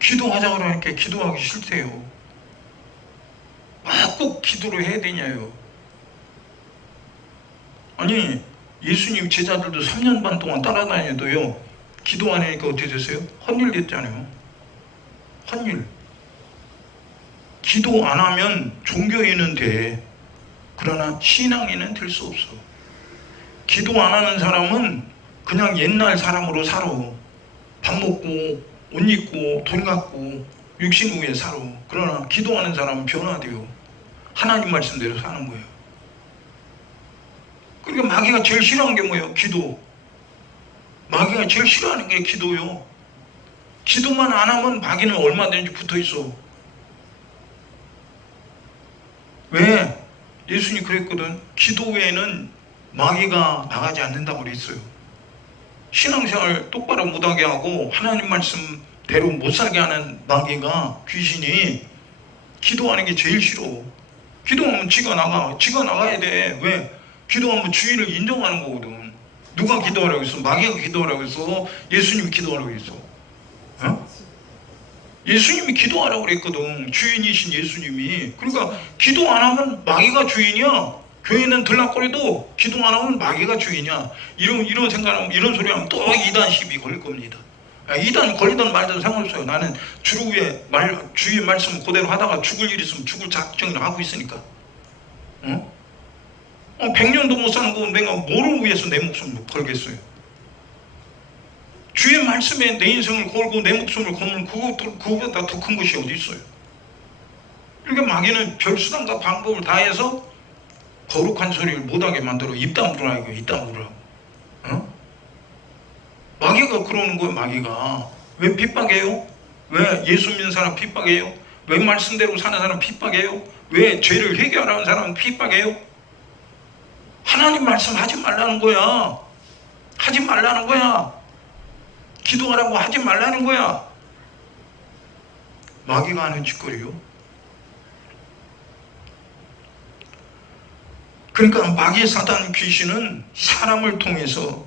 기도하자고 하니까 기도하기 싫대요. 꼭 기도를 해야 되냐요. 아니, 예수님 제자들도 3년 반 동안 따라다녀도요, 기도 안 하니까 어떻게 됐어요? 헛일 됐잖아요. 헛일. 기도 안 하면 종교인은 돼. 그러나 신앙인은 될 수 없어. 기도 안 하는 사람은 그냥 옛날 사람으로 살아. 밥 먹고 옷 입고 돈 갖고 육신 위에 살아. 그러나 기도하는 사람은 변화돼요. 하나님 말씀대로 사는 거예요. 그러니까 마귀가 제일 싫어하는 게 뭐예요? 기도. 마귀가 제일 싫어하는 게 기도요. 기도만 안 하면 마귀는 얼마든지 붙어 있어. 왜? 예수님이 그랬거든. 기도 외에는 마귀가 나가지 않는다고 그랬어요. 신앙생활 똑바로 못하게 하고 하나님 말씀대로 못 살게 하는 마귀가, 귀신이 기도하는 게 제일 싫어. 기도하면 지가 나가야 돼. 왜? 기도하면 주인을 인정하는 거거든. 누가 기도하라고 했어? 마귀가 기도하라고 했어? 예수님이 기도하라고 했어? 어? 예수님이 기도하라고 그랬거든. 주인이신 예수님이. 그러니까 기도 안 하면 마귀가 주인이야. 교회는 들락거려도 기도 안 하면 마귀가 주인이야. 이런 생각하면, 이런 소리 하면 또 이단 시비 걸릴 겁니다. 이단 걸리든 말든 상관없어요. 나는 주의 말씀 그대로 하다가 죽을 일 있으면 죽을 작정을 하고 있으니까. 100년도 못 사는 거 내가 뭐를 위해서 내 목숨을 걸겠어요? 주의 말씀에 내 인생을 걸고 내 목숨을 걸면 그거보다 더 큰 것이 어디 있어요? 그러니까 마귀는 별수단과 방법을 다해서 거룩한 소리를 못하게 만들어. 입 다물으라고. 입 다물으라고. 마귀가 그러는 거예요. 마귀가 왜 핍박해요? 왜 예수 믿는 사람 핍박해요? 왜 말씀대로 사는 사람 핍박해요? 왜 죄를 해결하는 사람 핍박해요? 하나님 말씀 하지 말라는 거야. 하지 말라는 거야. 기도하라고 하지 말라는 거야. 마귀가 하는 짓거리요. 그러니까 마귀, 사단, 귀신은 사람을 통해서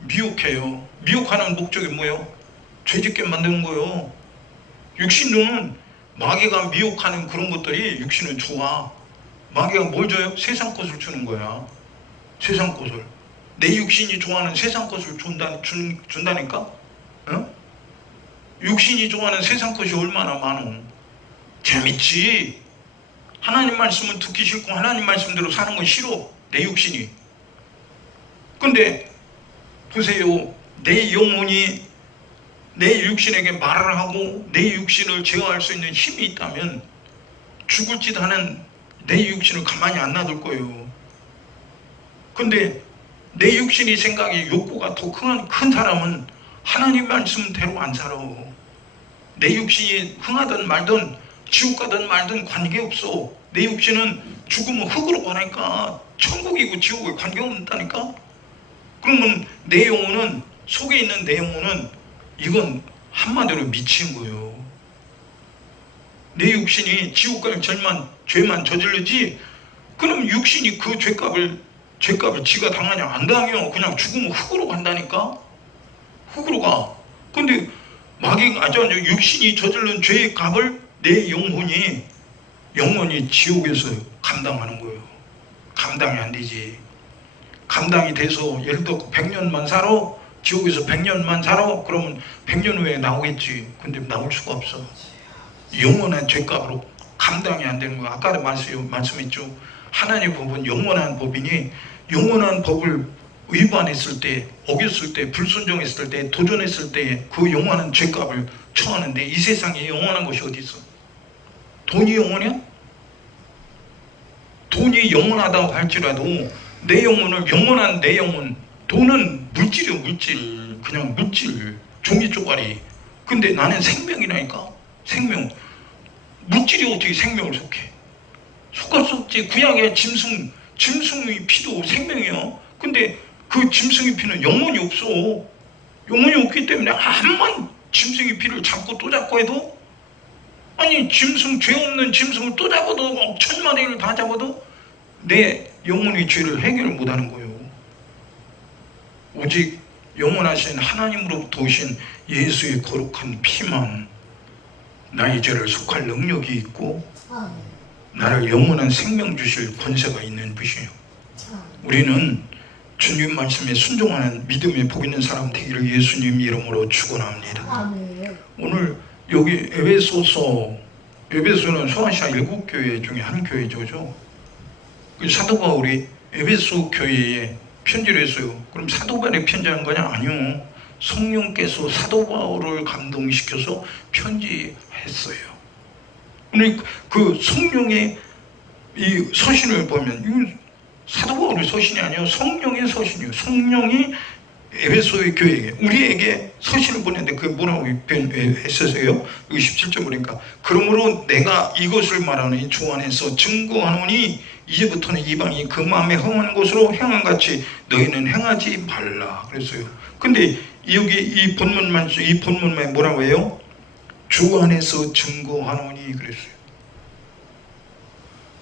미혹해요. 미혹하는 목적이 뭐예요? 죄짓게 만드는 거예요. 육신론은 마귀가 미혹하는 그런 것들이 육신은 좋아. 마귀가 뭘 줘요? 세상 것을 주는 거야. 세상 것을. 내 육신이 좋아하는 세상 것을 준다니까? 어? 육신이 좋아하는 세상 것이 얼마나 많어. 재밌지. 하나님 말씀은 듣기 싫고 하나님 말씀대로 사는 건 싫어. 내 육신이. 근데 보세요. 내 영혼이 내 육신에게 말을 하고 내 육신을 제어할 수 있는 힘이 있다면 죽을 짓 하는 내 육신을 가만히 안 놔둘 거예요. 근데 내 육신이 생각이 욕구가 더 큰 사람은 하나님 말씀대로 안 살아. 내 육신이 흥하든 말든 지옥 가든 말든 관계없어. 내 육신은 죽으면 흙으로 가니까 천국이고 지옥에 관계없다니까. 그러면 내 영혼은, 속에 있는 내 영혼은 이건 한마디로 미친 거예요. 내 육신이 지옥 갈 죄만 저질르지, 그럼 육신이 그 죄값을 지가 당하냐? 안 당해요. 그냥 죽으면 흙으로 간다니까. 흙으로 가. 근데 육신이 저질른 죄의 값을 내 영혼이 지옥에서 감당하는 거예요. 감당이 안 되지. 감당이 돼서 예를 들어 100년만 살아. 지옥에서 100년만 살아. 그러면 100년 후에 나오겠지. 근데 나올 수가 없어. 영원한 죄값으로 감당이 안 되는 거야. 아까도 말씀했죠. 하나님의 법은 영원한 법이니 영원한 법을 위반했을 때, 어겼을 때, 불순종했을 때, 도전했을 때 그 영원한 죄값을 처하는데 이 세상에 영원한 것이 어디 있어? 돈이 영원이야? 돈이 영원하다고 할지라도 내 영혼을, 영원한 내 영혼, 돈은 물질이요, 물질. 그냥 물질, 종이 쪼가리. 근데 나는 생명이라니까. 생명. 물질이 어떻게 생명을 속해? 속할 수 없지. 구약의 짐승의 피도 생명이야. 근데 그 짐승의 피는 영혼이 없어. 영혼이 없기 때문에 한 번 짐승의 피를 잡고 또 잡고 해도, 아니 죄 없는 짐승을 또 잡아도 1000마리를 다 잡아도 내 영혼의 죄를 해결 못하는 거예요. 오직 영원하신 하나님으로부터 오신 예수의 거룩한 피만 나의 죄를 속할 능력이 있고 나를 영원한 생명 주실 권세가 있는 분이에요. 우리는 주님 말씀에 순종하는 믿음의 복 있는 사람 되기를 예수님 이름으로 축원합니다. 오늘 여기 에베소는 소아시아 7교회 중에 한 교회죠. 사도 바울이 에베소 교회에 편지를 했어요. 그럼 사도 바울이 편지한 거냐? 아니요. 성령께서 사도 바울을 감동시켜서 편지했어요. 근데 그 성령의 이 서신을 보면, 이건 사도 바울의 서신이 아니에요. 성령의 서신이에요. 성령이 에베소의 교회에게, 우리에게 서신을 보냈는데 그게 뭐라고 했었어요? 17절 보니까 그러므로 내가 이것을 말하니 주 안에서 증거하노니 이제부터는 이방이 그 마음에 험한 것으로 행함같이 너희는 행하지 말라 그랬어요. 근데 여기 이 본문만 뭐라고 해요? 주 안에서 증거하노니 그랬어요.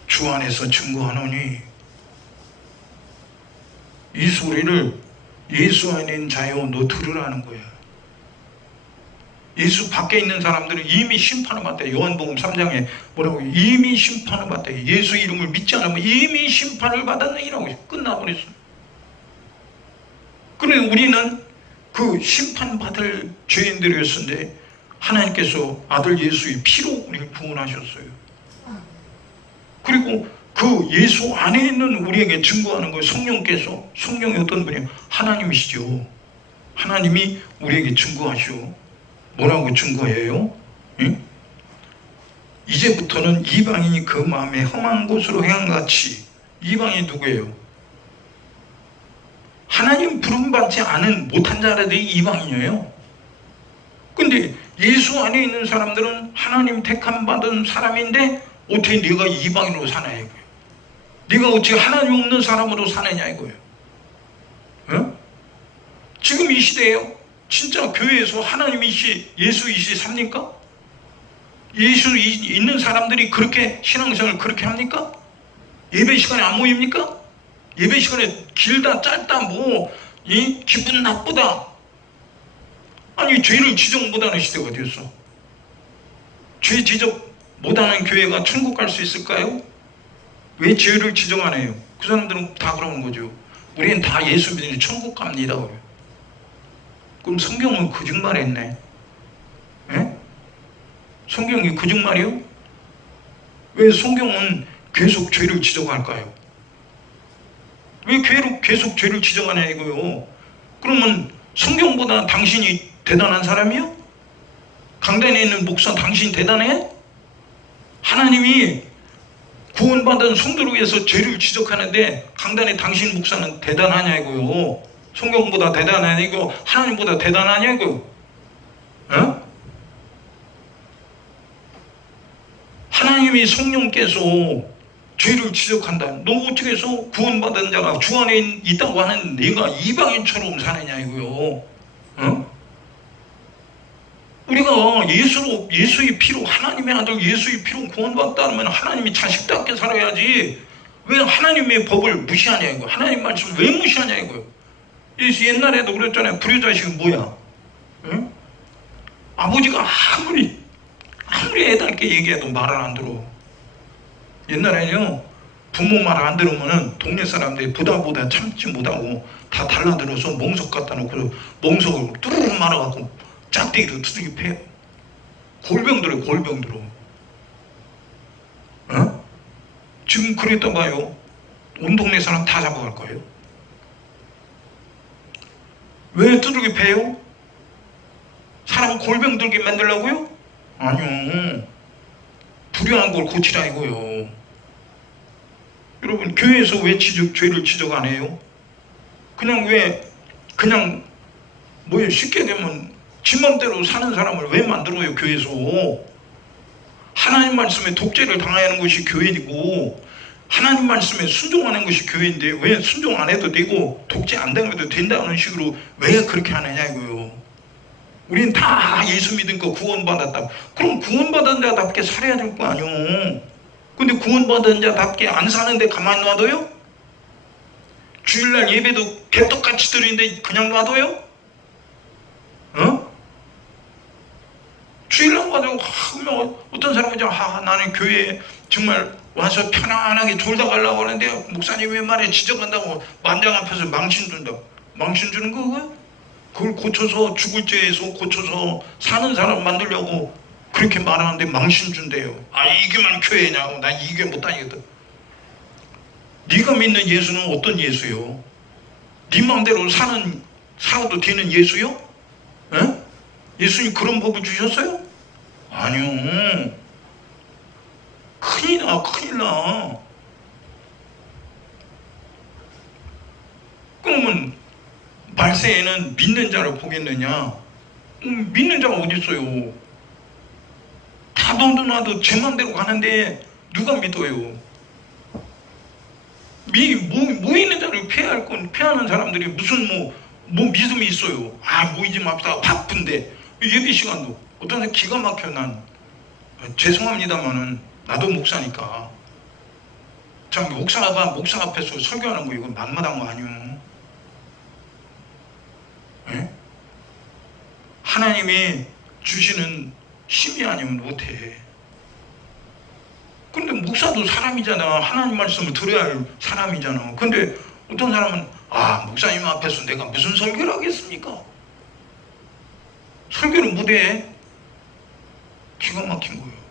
주 안에서 증거하노니, 이 소리를 예수 안에 있는 자여 너 들으라는 거야. 예수 밖에 있는 사람들은 이미 심판을 받대. 요한복음 3장에 뭐라고 해요? 이미 심판을 받대. 예수 이름을 믿지 않으면 이미 심판을 받았느니라고 끝나버렸어. 그런데 우리는 그 심판받을 죄인들이었는데 하나님께서 아들 예수의 피로 우리를 구원하셨어요. 그리고 그 예수 안에 있는 우리에게 증거하는 거예요. 성령께서, 성령이 어떤 분이에요? 하나님이시죠. 하나님이 우리에게 증거하시오. 뭐라고 증거해요? 응? 이제부터는 이방인이 그 마음에 험한 곳으로 행함같이. 이방인이 누구예요? 하나님 부름받지 않은 못한 자들이 이방인이에요. 근데 예수 안에 있는 사람들은 하나님 택함 받은 사람인데 어떻게 네가 이방인으로 사냐 이거예요. 네가 어떻게 하나님 없는 사람으로 사느냐 이거예요. 어? 지금 이 시대에요, 진짜 교회에서 하나님이시 예수이시 삽니까? 예수 있는 사람들이 그렇게 신앙생활을 그렇게 합니까? 예배 시간에 안 모입니까? 예배 시간에 길다 짧다 기분 나쁘다. 아니 죄를 지적 못하는 시대가 어디였어? 죄 지적 못하는 교회가 천국 갈 수 있을까요? 왜 죄를 지적 안 해요? 그 사람들은 다 그러는 거죠. 우리는 다 예수 믿으니 천국 갑니다. 그럼 성경은 거짓말했네. 예? 성경이 거짓말이요? 왜 성경은 계속 죄를 지적할까요? 왜 계속 죄를 지적하냐 이거요. 그러면 성경보다 당신이 대단한 사람이요? 강단에 있는 목사 당신 대단해? 하나님이 구원받은 성도를 위해서 죄를 지적하는데 강단에 당신 목사는 대단하냐 이거요. 성경보다 대단하냐 이거, 하나님보다 대단하냐 이거. 어? 하나님이 성령께서 죄를 지적한다. 너 어떻게 해서 구원받은 자가 주 안에 있다고 하는 네가 이방인처럼 사느냐 이거요. 어? 우리가 예수의 피로, 하나님의 아들 예수의 피로 구원받다면 하나님이 자식답게 살아야지. 왜 하나님의 법을 무시하냐 이거. 하나님 말씀을 왜 무시하냐 이거요. 옛날에도 그랬잖아요. 불효자식은 뭐야? 응? 아버지가 아무리 애달게 얘기해도 말을 안 들어. 옛날에는요, 부모 말 안 들으면은 동네 사람들이 보다 참지 못하고 다 달라들어서 멍석 갖다 놓고 멍석을 뚜루루 말아갖고 짝대기로 두들겨 패요. 골병들어. 어? 지금 그랬다 봐요. 온 동네 사람 다 잡아갈 거예요. 왜 두들겨 패요? 사람 골병 들게 만들려고요? 아니요. 불효한 걸 고치라 이거요. 여러분, 교회에서 왜 죄를 지적 안 해요? 그냥 쉽게 되면 지 맘대로 사는 사람을 왜 만들어요, 교회에서? 하나님 말씀에 독재를 당하는 것이 교회이고 하나님 말씀에 순종하는 것이 교회인데 왜 순종 안 해도 되고 독재 안 당해도 된다는 식으로 왜 그렇게 하느냐 이거요. 우린 다 예수 믿은 거 구원받았다. 그럼 구원받은 자답게 살아야 될 거 아니요. 근데 구원받은 자답게 안 사는데 가만히 놔둬요? 주일날 예배도 개떡같이 드리는데 그냥 놔둬요? 어? 주일날 와도 어떤 사람은 나는 교회에 정말 와서 편안하게 졸다 가려고 하는데 목사님 왜 말에 지적한다고 만장 앞에서 망신 준다고. 망신 주는 거 그걸 고쳐서 죽을 죄에서 고쳐서 사는 사람 만들려고 그렇게 말하는데 망신 준대요. 이게만 교회냐고. 난 이게 못 다니거든. 네가 믿는 예수는 어떤 예수요? 네 마음대로 살아도 되는 예수요? 에? 예수님 그런 법을 주셨어요? 아니요. 큰일 나. 그러면 말세에는 믿는 자를 보겠느냐? 믿는 자가 어디 있어요? 다 너도 나도 제 맘대로 가는데 누가 믿어요? 뭐 있는 자를 피하는 사람들이 무슨 뭐 믿음이 있어요? 모이지 맙시다. 바쁜데 예배 시간도 어떤 사람 기가 막혀. 난 죄송합니다만은 나도 목사니까 참 목사 앞에서 설교하는 거 이건 만마다한 거 아니에요? 예? 하나님이 주시는 힘이 아니면 못해. 근데 목사도 사람이잖아. 하나님 말씀을 들어야 할 사람이잖아. 근데 어떤 사람은 목사님 앞에서 내가 무슨 설교를 하겠습니까? 설교를 못해. 기가 막힌 거예요.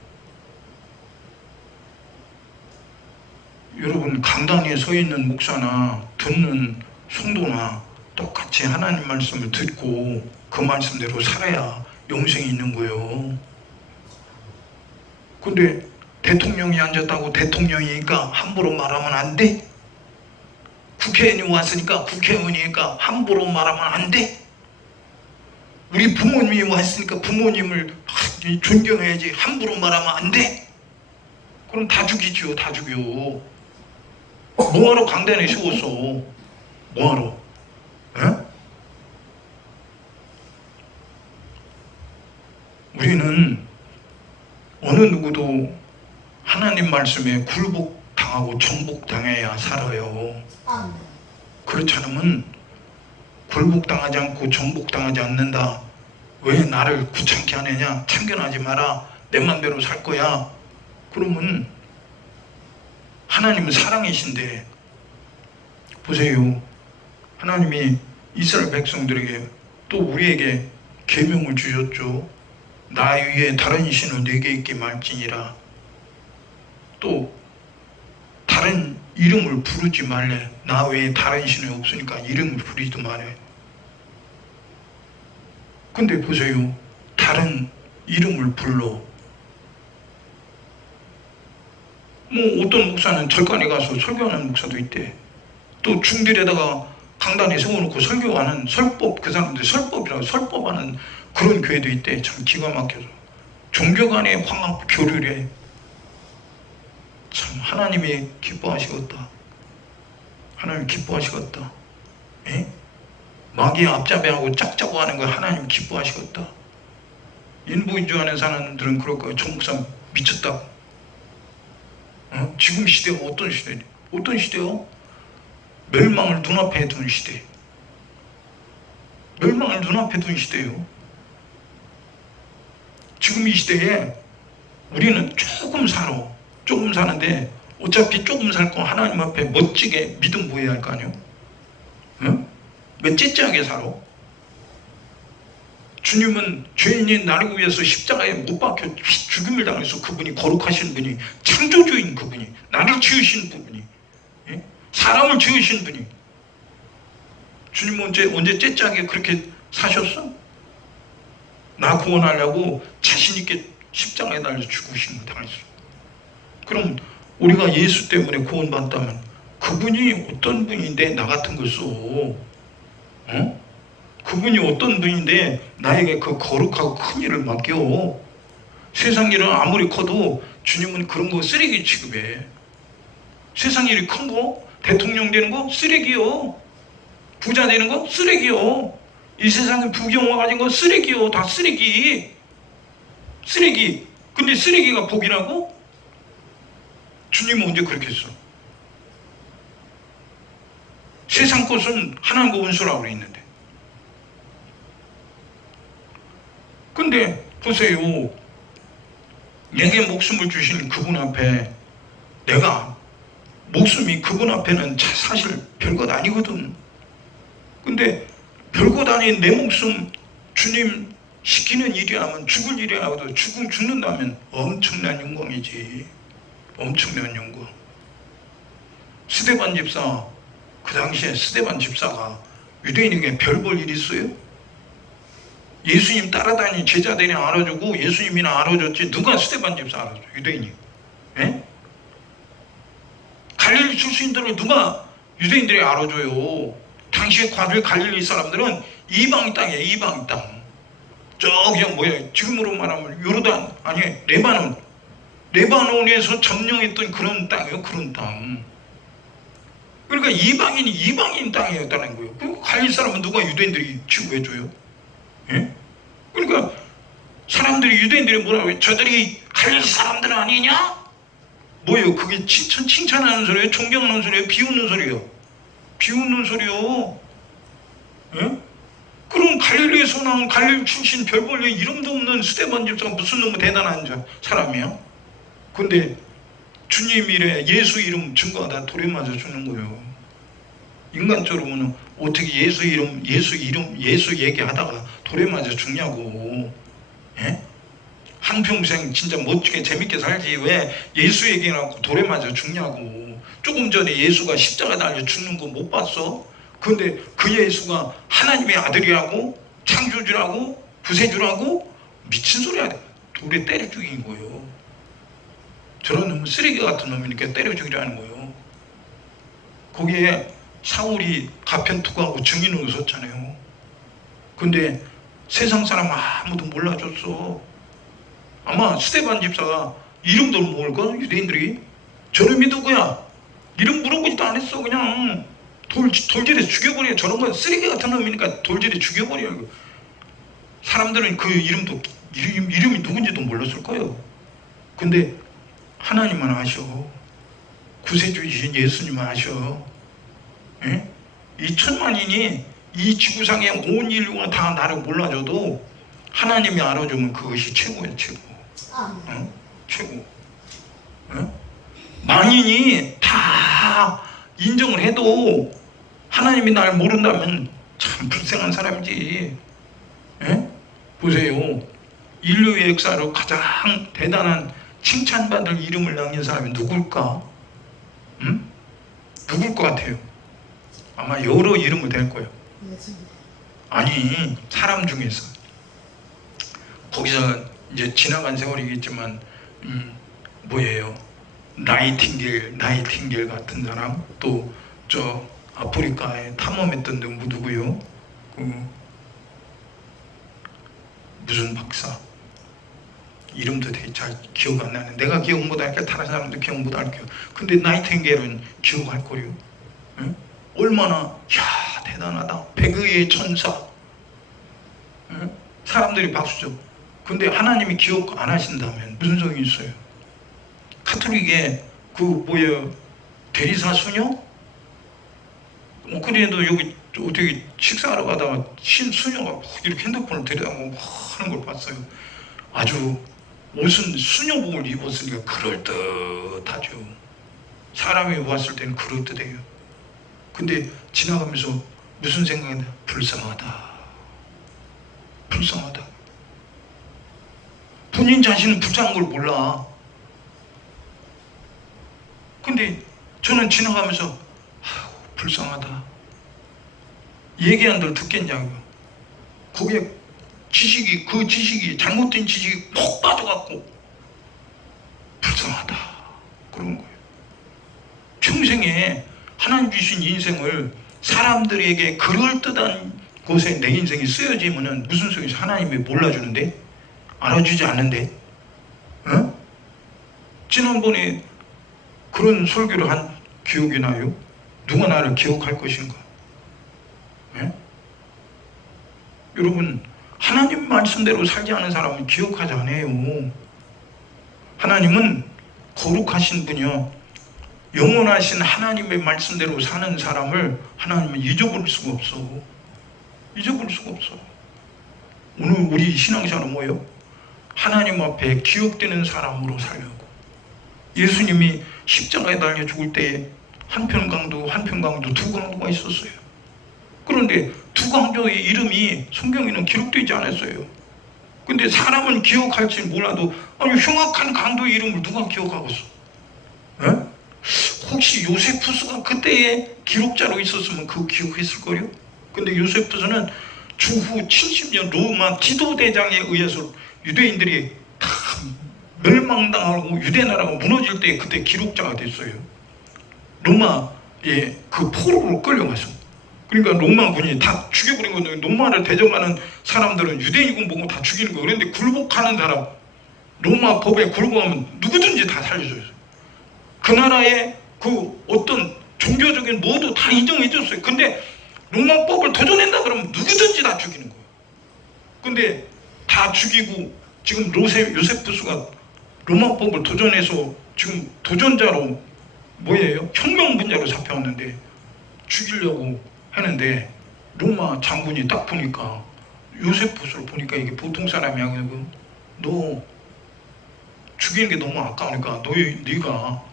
여러분, 강단에 서 있는 목사나 듣는 성도나 똑같이 하나님 말씀을 듣고 그 말씀대로 살아야 영생이 있는 거예요. 근데 대통령이 앉았다고 대통령이니까 함부로 말하면 안 돼? 국회의원이 왔으니까 국회의원이니까 함부로 말하면 안 돼? 우리 부모님이 왔으니까 부모님을 존경해야지 함부로 말하면 안 돼? 그럼 다 죽이죠. 다 죽여. 뭐하러 강단에 세웠어? 뭐하러? 에? 우리는 어느 누구도 하나님 말씀에 굴복당하고 정복당해야 살아요. 그렇지 않으면 굴복당하지 않고 정복당하지 않는다. 왜 나를 귀찮게 하느냐? 참견하지 마라. 내 맘대로 살 거야. 그러면 하나님은 사랑이신데, 보세요. 하나님이 이스라엘 백성들에게 또 우리에게 계명을 주셨죠. 나 위에 다른 신을 네게 있게 말지니라. 또 다른 이름을 부르지 말래. 나 외에 다른 신이 없으니까 이름을 부르지도 말해. 근데 보세요. 다른 이름을 불러. 어떤 목사는 절간에 가서 설교하는 목사도 있대. 또 중들에다가 강단에 세워놓고 설교하는 설법, 그 사람들 설법이라고 설법하는 그런 교회도 있대. 참 기가 막혀서 종교 간의 황합 교류래. 참 하나님이 기뻐하시겠다. 하나님 기뻐하시겠다. 에? 마귀의 앞잡이하고 짝짜고 하는 거 하나님 기뻐하시겠다. 인보인주하는 사람들은 그럴 거예요. 저 목사 미쳤다고. 지금 시대가 어떤 시대냐? 어떤 시대요? 멸망을 눈앞에 둔 시대. 멸망을 눈앞에 둔 시대예요. 지금 이 시대에 우리는 조금 살아. 조금 사는데 어차피 조금 살 거 하나님 앞에 멋지게 믿음 보여야 할 거 아니에요? 응? 왜 째째하게 살아? 주님은 죄인인 나를 위해서 십자가에 못 박혀 죽임을 당해서 그분이 거룩하신 분이, 창조주인 그분이, 나를 지으신 분이, 예? 사람을 지으신 분이, 주님은 언제 째째하게 그렇게 사셨어? 나 구원하려고 자신있게 십자가에 달려 죽으신 거 당했어. 그럼 우리가 예수 때문에 구원받다면 그분이 어떤 분인데 나 같은 걸 써? 그분이 어떤 분인데 나에게 그 거룩하고 큰 일을 맡겨? 세상 일은 아무리 커도 주님은 그런 거 쓰레기 취급해. 세상 일이 큰 거, 대통령 되는 거 쓰레기요. 부자 되는 거 쓰레기요. 이 세상에 부경화 가진 거 쓰레기요. 다 쓰레기. 쓰레기. 근데 쓰레기가 복이라고? 주님은 언제 그렇게 했어? 세상 것은 하나님과 원수라고 있는데. 근데 보세요. 내게 목숨을 주신 그분 앞에 내가 목숨이 그분 앞에는 사실 별것 아니거든. 근데 별것 아닌 내 목숨 주님 시키는 일이라면, 죽을 일이라도 죽는다면 엄청난 영광이지. 엄청난 영광. 스데반 집사, 그 당시에 스데반 집사가 유대인에게 별 볼 일이 있어요? 예수님 따라다니는 제자들이 알아주고 예수님이나 알아줬지 누가 스데반 집사 알아줘? 유대인이. 예? 갈릴리 출신들을 누가 유대인들이 알아줘요? 다 당시에 갈릴리 사람들은 이방 땅이에요. 이방 땅. 저기 뭐야, 지금으로 말하면 요르단, 아니 레바논에서 점령했던 그런 땅이에요. 그런 땅. 그러니까 이방인이 이방인 땅이었다는 거예요. 그 갈릴 사람은 누가 유대인들이 취급해줘요? 예? 그러니까 사람들이, 유대인들이 뭐라고 해요? 저들이 갈릴 사람들 아니냐? 뭐예요? 그게 칭찬하는 소리예요? 존경하는 소리예요? 비웃는 소리예요? 비웃는 소리요. 예? 그럼 갈릴리에서 나온 갈릴리 출신 별 볼 이름도 없는 스데반 집사가 무슨 너무 대단한 사람이야? 근데 주님 이래 예수 이름 증거하다 돌에 맞아 죽는 거예요. 인간적으로 보면 어떻게 예수 얘기하다가 돌에 맞아 죽냐고. 예? 한평생 진짜 멋지게 재밌게 살지 왜 예수 얘기해놓고 돌에 맞아 죽냐고. 조금 전에 예수가 십자가 달려 죽는 거 못 봤어? 근데 그 예수가 하나님의 아들이라고, 창조주라고, 구세주라고, 미친 소리 하네. 돌에 때려 죽인 거예요. 저런 놈은 쓰레기 같은 놈이니까 때려 죽이라는 거예요. 거기에 사울이 가편투구하고 증인으로 섰잖아요. 근데 세상 사람 아무도 몰라줬어. 아마 스데반 집사가 이름도 모를걸? 유대인들이. 저놈이 누구야? 이름 물어보지도 안 했어. 그냥 돌질에 죽여버려. 저런 건 쓰레기 같은 놈이니까 돌질에 죽여버려. 사람들은 그 이름이 누군지도 몰랐을 거예요. 근데 하나님만 아셔. 구세주이신 예수님만 아셔. 예? 2천만인이 이 지구상의 온 인류가 다 나를 몰라줘도 하나님이 알아주면 그것이 최고예요. 최고. 어? 최고. 어? 만인이 다 인정을 해도 하나님이 날 모른다면 참 불쌍한 사람이지. 예? 보세요. 인류의 역사로 가장 대단한 칭찬받을 이름을 남긴 사람이 누굴까? 응? 누굴 것 같아요? 아마 여러 이름을 댈 거예요. 아니, 사람 중에서. 거기서 이제 지나간 세월이겠지만 뭐예요? 나이팅게일 같은 사람, 또 저 아프리카에 탐험했던 누구요? 무슨 박사 이름도 되게 잘 기억 안 나네. 내가 기억 못하니까 다른 사람도 기억 못할 거예요. 근데 나이팅게일은 기억할 거요. 응? 얼마나 야 대단하다. 백의의 천사. 응? 사람들이 박수죠. 근데 하나님이 기억 안 하신다면 무슨 소용이 있어요? 카톨릭에 그 뭐예요? 대리사 수녀? 그래도 여기 어떻게 식사하러 가다가 수녀가 이렇게 핸드폰을 들여다보고 하는 걸 봤어요. 아주 옷은 수녀복을 입었으니까 그럴듯하죠. 사람이 봤을 때는 그럴듯해요. 근데 지나가면서 무슨 생각이 나요? 불쌍하다. 불쌍하다. 본인 자신은 불쌍한 걸 몰라. 근데 저는 지나가면서 불쌍하다. 얘기한들 듣겠냐고요. 거기에 그 지식이 잘못된 지식이 푹 빠져갖고 불쌍하다 그런 거예요. 평생에 하나님 주신 인생을 사람들에게 그럴듯한 곳에 내 인생이 쓰여지면은 무슨 소리지? 하나님이 몰라주는데? 알아주지 않는데? 어? 지난번에 그런 설교를 한 기억이 나요? 누가 나를 기억할 것인가? 예? 여러분, 하나님 말씀대로 살지 않은 사람은 기억하지 않아요. 하나님은 거룩하신 분이요, 영원하신 하나님의 말씀대로 사는 사람을 하나님은 잊어버릴 수가 없어. 잊어버릴 수가 없어. 오늘 우리 신앙생활은 뭐예요? 하나님 앞에 기억되는 사람으로 살려고. 예수님이 십자가에 달려 죽을 때에 한편 강도 두 강도가 있었어요. 그런데 두 강도의 이름이 성경에는 기록되지 않았어요. 근데 사람은 기억할지 몰라도 아니 흉악한 강도의 이름을 누가 기억하겠어? 에? 혹시 요세푸스가 그때의 기록자로 있었으면 그거 기억했을 거요? 근데 요세푸스는 주후 70년 로마 지도대장에 의해서 유대인들이 다 멸망당하고 유대나라가 무너질 때 그때 기록자가 됐어요. 로마의 그 포로로 끌려가서. 그러니까 로마군이 다 죽여버린 거예요. 로마를 대적하는 사람들은 유대인이고 뭐고 다 죽이는 거예요. 그런데 굴복하는 사람, 로마 법에 굴복하면 누구든지 다 살려줘요. 그 나라의 그 어떤 종교적인 뭐도 다 인정해 줬어요. 근데 로마법을 도전한다 그러면 누구든지 다 죽이는 거예요. 근데 다 죽이고 지금 요세푸스가 로마법을 도전해서 지금 도전자로 뭐예요? 혁명분자로 잡혀왔는데 죽이려고 하는데 로마 장군이 딱 보니까 요세푸스를 보니까 이게 보통 사람이 아니고 너 죽이는 게 너무 아까우니까 네가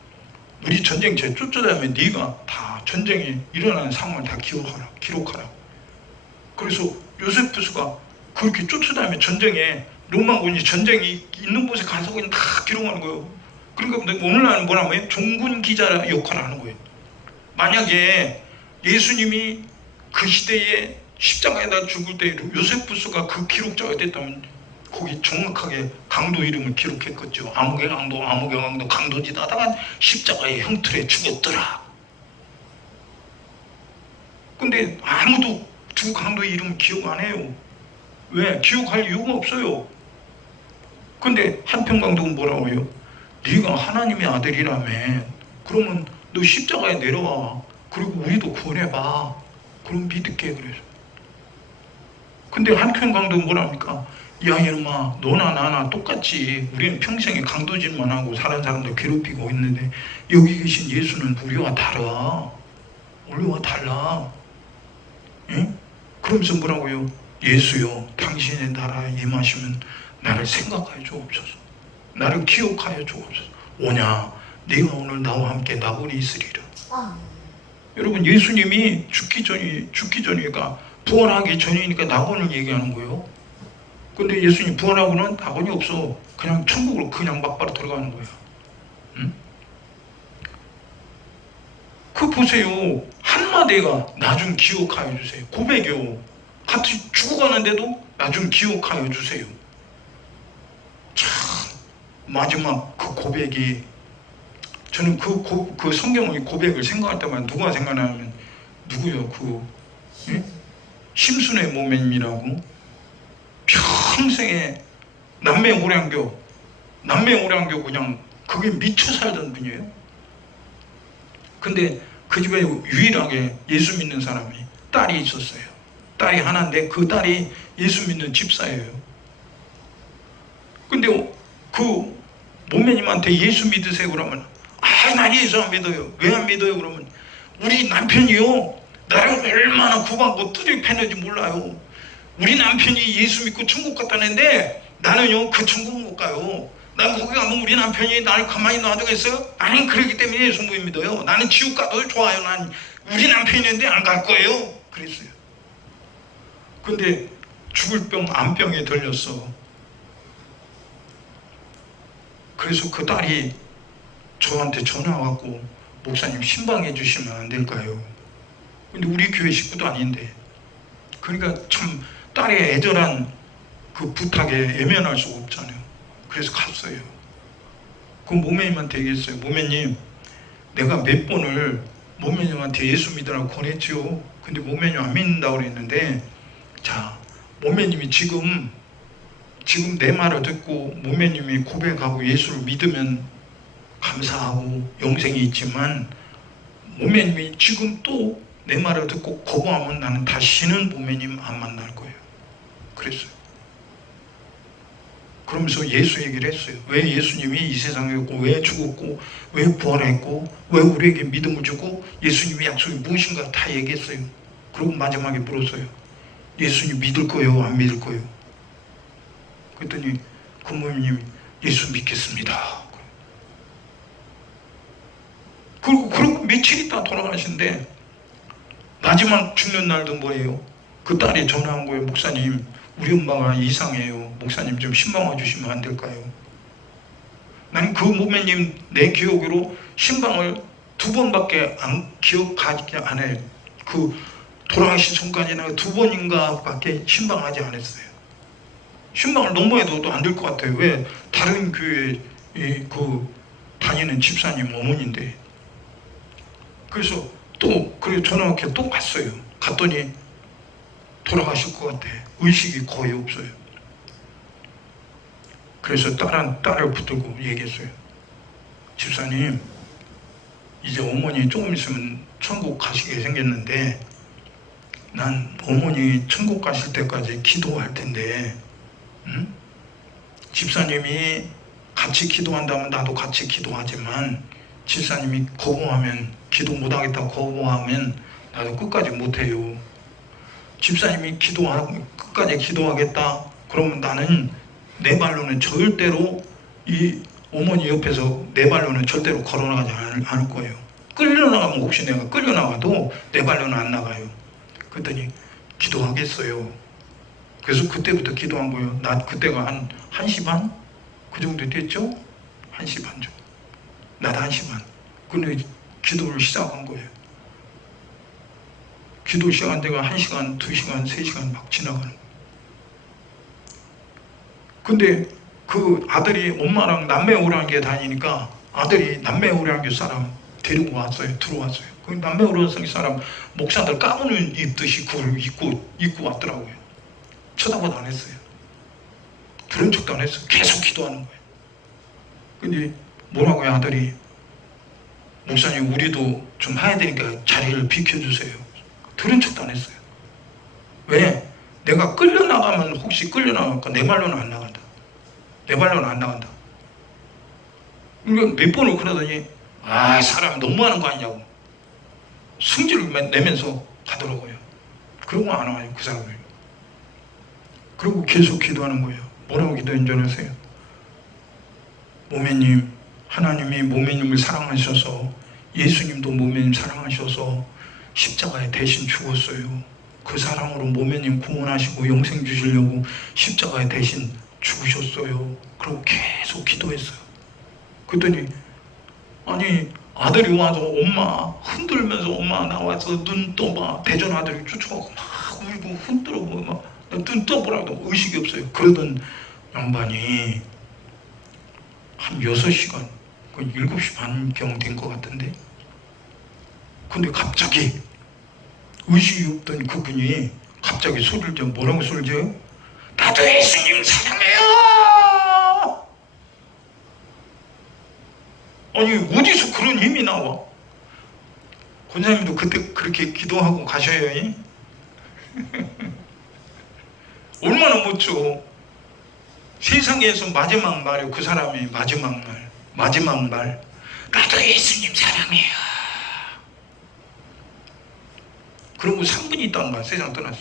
우리 전쟁터에 쫓아다니면 네가 다 전쟁이 일어나는 상황을 다 기록하라. 그래서 요세푸스가 그렇게 쫓아다니면 전쟁에 로마군이 전쟁이 있는 곳에 가서 그냥 다 기록하는 거예요. 그러니까 오늘날은 뭐라고요? 종군 기자 역할을 하는 거예요. 만약에 예수님이 그 시대에 십자가에다 죽을 때 요세푸스가 그 기록자가 됐다면 거기 정확하게 강도 이름을 기록했겠죠. 아무개 강도 강도짓 하다가 십자가의 형틀에 죽였더라. 근데 아무도 두 강도의 이름 기억 안 해요. 왜? 기억할 이유가 없어요. 근데 한평강도는 뭐라고 해요? 네가 하나님의 아들이라며 그러면 너 십자가에 내려와. 그리고 우리도 구원해봐. 그럼 믿을게. 그래서 근데 한평강도는 뭐랍니까? 야 이놈아 너나 나나 똑같지. 우리는 평생에 강도짓만 하고 사는 사람들 괴롭히고 있는데 여기 계신 예수는 우리와 달라. 우리와 달라. 응? 그러면서 뭐라고요? 예수여 당신의 나라에 임하시면 나를 생각하여 주옵소서. 나를 기억하여 주옵소서. 오냐 네가 오늘 나와 함께 나보니 있으리라. 여러분 예수님이 죽기 전이니까 부활하기 전이니까 낙원을 얘기하는 거예요. 근데 예수님 부활하고는 낙원이 없어. 그냥 천국으로 그냥 막바로 들어가는 거예요. 응? 그 보세요. 한마디가 나 좀 기억하여 주세요. 고백이요. 같이 죽어가는데도 나 좀 기억하여 주세요. 참 마지막 그 고백이 저는 그 성경의 고백을 생각할 때마다 누가 생각나면 누구요? 예? 심순의 모매님이라고 평생에 남매 오량교 그냥 그게 미쳐 살던 분이에요. 근데 그 집에 유일하게 예수 믿는 사람이 딸이 있었어요. 딸이 하나인데 그 딸이 예수 믿는 집사예요. 근데 그 모매님한테 예수 믿으세요 그러면 난 예수 안 믿어요. 왜 안 믿어요? 그러면 우리 남편이요 나를 얼마나 구박고 두드려 패는지 몰라요. 우리 남편이 예수 믿고 천국 갔다는데 나는요 그 천국 못 가요. 난 거기 가면 우리 남편이 나를 가만히 놔두겠어요? 나는 그러기 때문에 예수 못 믿어요. 나는 지옥 가도 좋아요. 난 우리 남편이 있는데 안 갈 거예요. 그랬어요. 근데 죽을 병 암병에 걸렸어. 그래서 그 딸이 저한테 전화 와갖고 목사님 신방해 주시면 안 될까요? 근데 우리 교회 식구도 아닌데. 그러니까 참 딸의 애절한 그 부탁에 애면할 수가 없잖아요. 그래서 갔어요. 그 모매님한테 얘기했어요. 모매님 내가 몇 번을 모매님한테 예수 믿으라고 권했지요. 근데 모매님 안 믿는다고 그랬는데 자 모매님이 지금 내 말을 듣고 모매님이 고백하고 예수를 믿으면 감사하고 영생이 있지만 모매님이 지금 또 내 말을 듣고 거부하면 나는 다시는 모매님 안 만날 거예요. 그랬어요. 그러면서 예수 얘기를 했어요. 왜 예수님이 이 세상에 왔고 왜 죽었고 왜 부활했고 왜 우리에게 믿음을 주고 예수님의 약속이 무엇인가 다 얘기했어요. 그리고 마지막에 물었어요. 예수님 믿을 거예요? 안 믿을 거예요? 그랬더니 그 모임님이 예수 믿겠습니다. 그리고 며칠 있다 돌아가시는데 마지막 죽는 날도 뭐예요? 그 딸이 전화한 거예요. 목사님 우리 엄마가 이상해요. 목사님 좀 신방해 주시면 안 될까요? 나는 그 모매님 내 기억으로 신방을 2번밖에 기억하지 않아요. 그 돌아가신 전까지는 2번인가 밖에 신방하지 않았어요. 신방을 너무 해도 안 될 것 같아요. 왜? 다른 교회 그 다니는 집사님 어머니인데. 그래서 또 그래 전화가 또 갔어요. 갔더니 돌아가실 것 같아. 의식이 거의 없어요. 그래서 딸을 붙들고 얘기했어요. 집사님, 이제 어머니 조금 있으면 천국 가시게 생겼는데 난 어머니 천국 가실 때까지 기도할 텐데, 응? 집사님이 같이 기도한다면 나도 같이 기도하지만 집사님이 거부하면, 기도 못하겠다고 거부하면 나도 끝까지 못해요. 집사님이 끝까지 기도하겠다 그러면 나는 내 발로는 절대로, 이 어머니 옆에서 내 발로는 절대로 걸어나가지 않을 거예요. 끌려나가면, 혹시 내가 끌려나가도 내 발로는 안 나가요. 그랬더니 기도하겠어요. 그래서 그때부터 기도한 거예요. 나 그때가 한 1시 반? 그 정도 됐죠? 1시 반 정도. 나도 1시 반. 근데 기도를 시작한 거예요. 기도 시간 때가 1시간, 2시간, 3시간 막 지나가는 거예요. 근데 그 아들이 엄마랑 남매오랑교 다니니까 아들이 남매오랑교 사람 데리고 왔어요. 들어왔어요. 그 남매오랑교 사람 목사들 가운 입듯이 그걸 입고 왔더라고요. 쳐다보도 안 했어요. 들은 척도 안 했어요. 계속 기도하는 거예요. 근데 뭐라고요? 아들이, 목사님 우리도 좀 해야 되니까 자리를 비켜주세요. 들은 척도 안 했어요. 왜? 내가 끌려나가면, 혹시 끌려나갈까? 내 말로는 안 나간다. 내 말로는 안 나간다. 그러니까 몇 번을 그러더니 사람 너무하는 거 아니냐고 승질을 내면서 가더라고요. 그러고 안 와요, 그 사람을. 그리고 계속 기도하는 거예요. 뭐라고 기도한 줄 아세요? 모매님, 하나님이 모매님을 사랑하셔서, 예수님도 모매님 사랑하셔서 십자가에 대신 죽었어요. 그 사랑으로 모매님 구원하시고 영생 주시려고 십자가에 대신 죽으셨어요. 그리고 계속 기도했어요. 그랬더니 아니 아들이 와서 엄마 흔들면서, 엄마 나와서 눈 떠봐. 대전 아들이 쫓아가고 막 울고 흔들어보고 막 눈 떠보라고 의식이 없어요. 그러던 양반이 한 6시간, 7시 반경 된 것 같은데, 근데 갑자기 의식이 없던 그분이 갑자기 소리를 져. 뭐라고 소리를 져요? 나도 예수님 사랑해요. 아니 어디서 그런 힘이 나와? 권사님도 그때 그렇게 기도하고 가셔요. 얼마나 멋져. 세상에서 마지막 말이요, 그 사람이 마지막 말 나도 예수님 사랑해요. 그러고 3분이 있다가 세상 떠났어.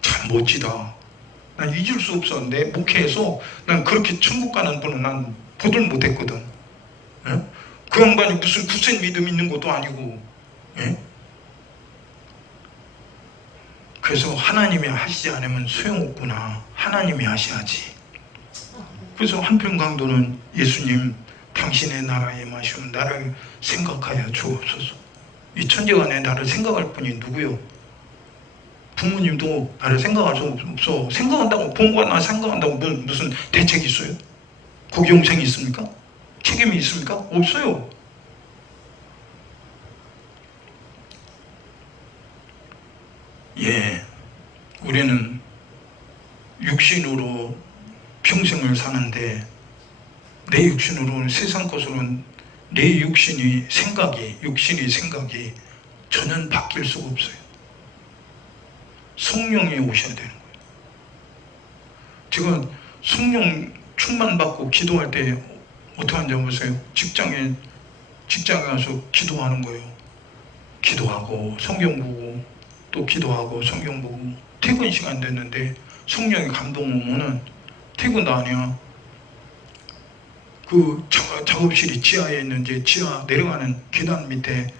참 멋지다. 난 잊을 수 없어. 내 목회에서 난 그렇게 천국 가는 분은 난 보들 못했거든. 예? 그 양반이 무슨 굳센 믿음 있는 것도 아니고, 예? 그래서 하나님이 하시지 않으면 소용없구나. 하나님이 하셔야지. 그래서 한편 강도는 예수님, 당신의 나라에 임하시면 나를 생각하여 주옵소서. 이 천지간에 나를 생각할 분이 누구요? 부모님도 나를 생각할 수 없어. 생각한다고, 본과 나 생각한다고 무슨 대책이 있어요? 거기 영생이 있습니까? 책임이 있습니까? 없어요. 예, 우리는 육신으로 평생을 사는데, 내 육신으로는, 세상 것으로는 내 육신이 생각이 전혀 바뀔 수가 없어요. 성령이 오셔야 되는 거예요. 제가 성령 충만받고 기도할 때 어떻게 하는지 보세요. 직장에 가서 기도하는 거예요. 기도하고 성경 보고 또 기도하고 성경 보고, 퇴근 시간 됐는데 성령이 감동 오면은 퇴근도 아니야. 그 작업실이 지하에 있는지, 지하 내려가는 계단 밑에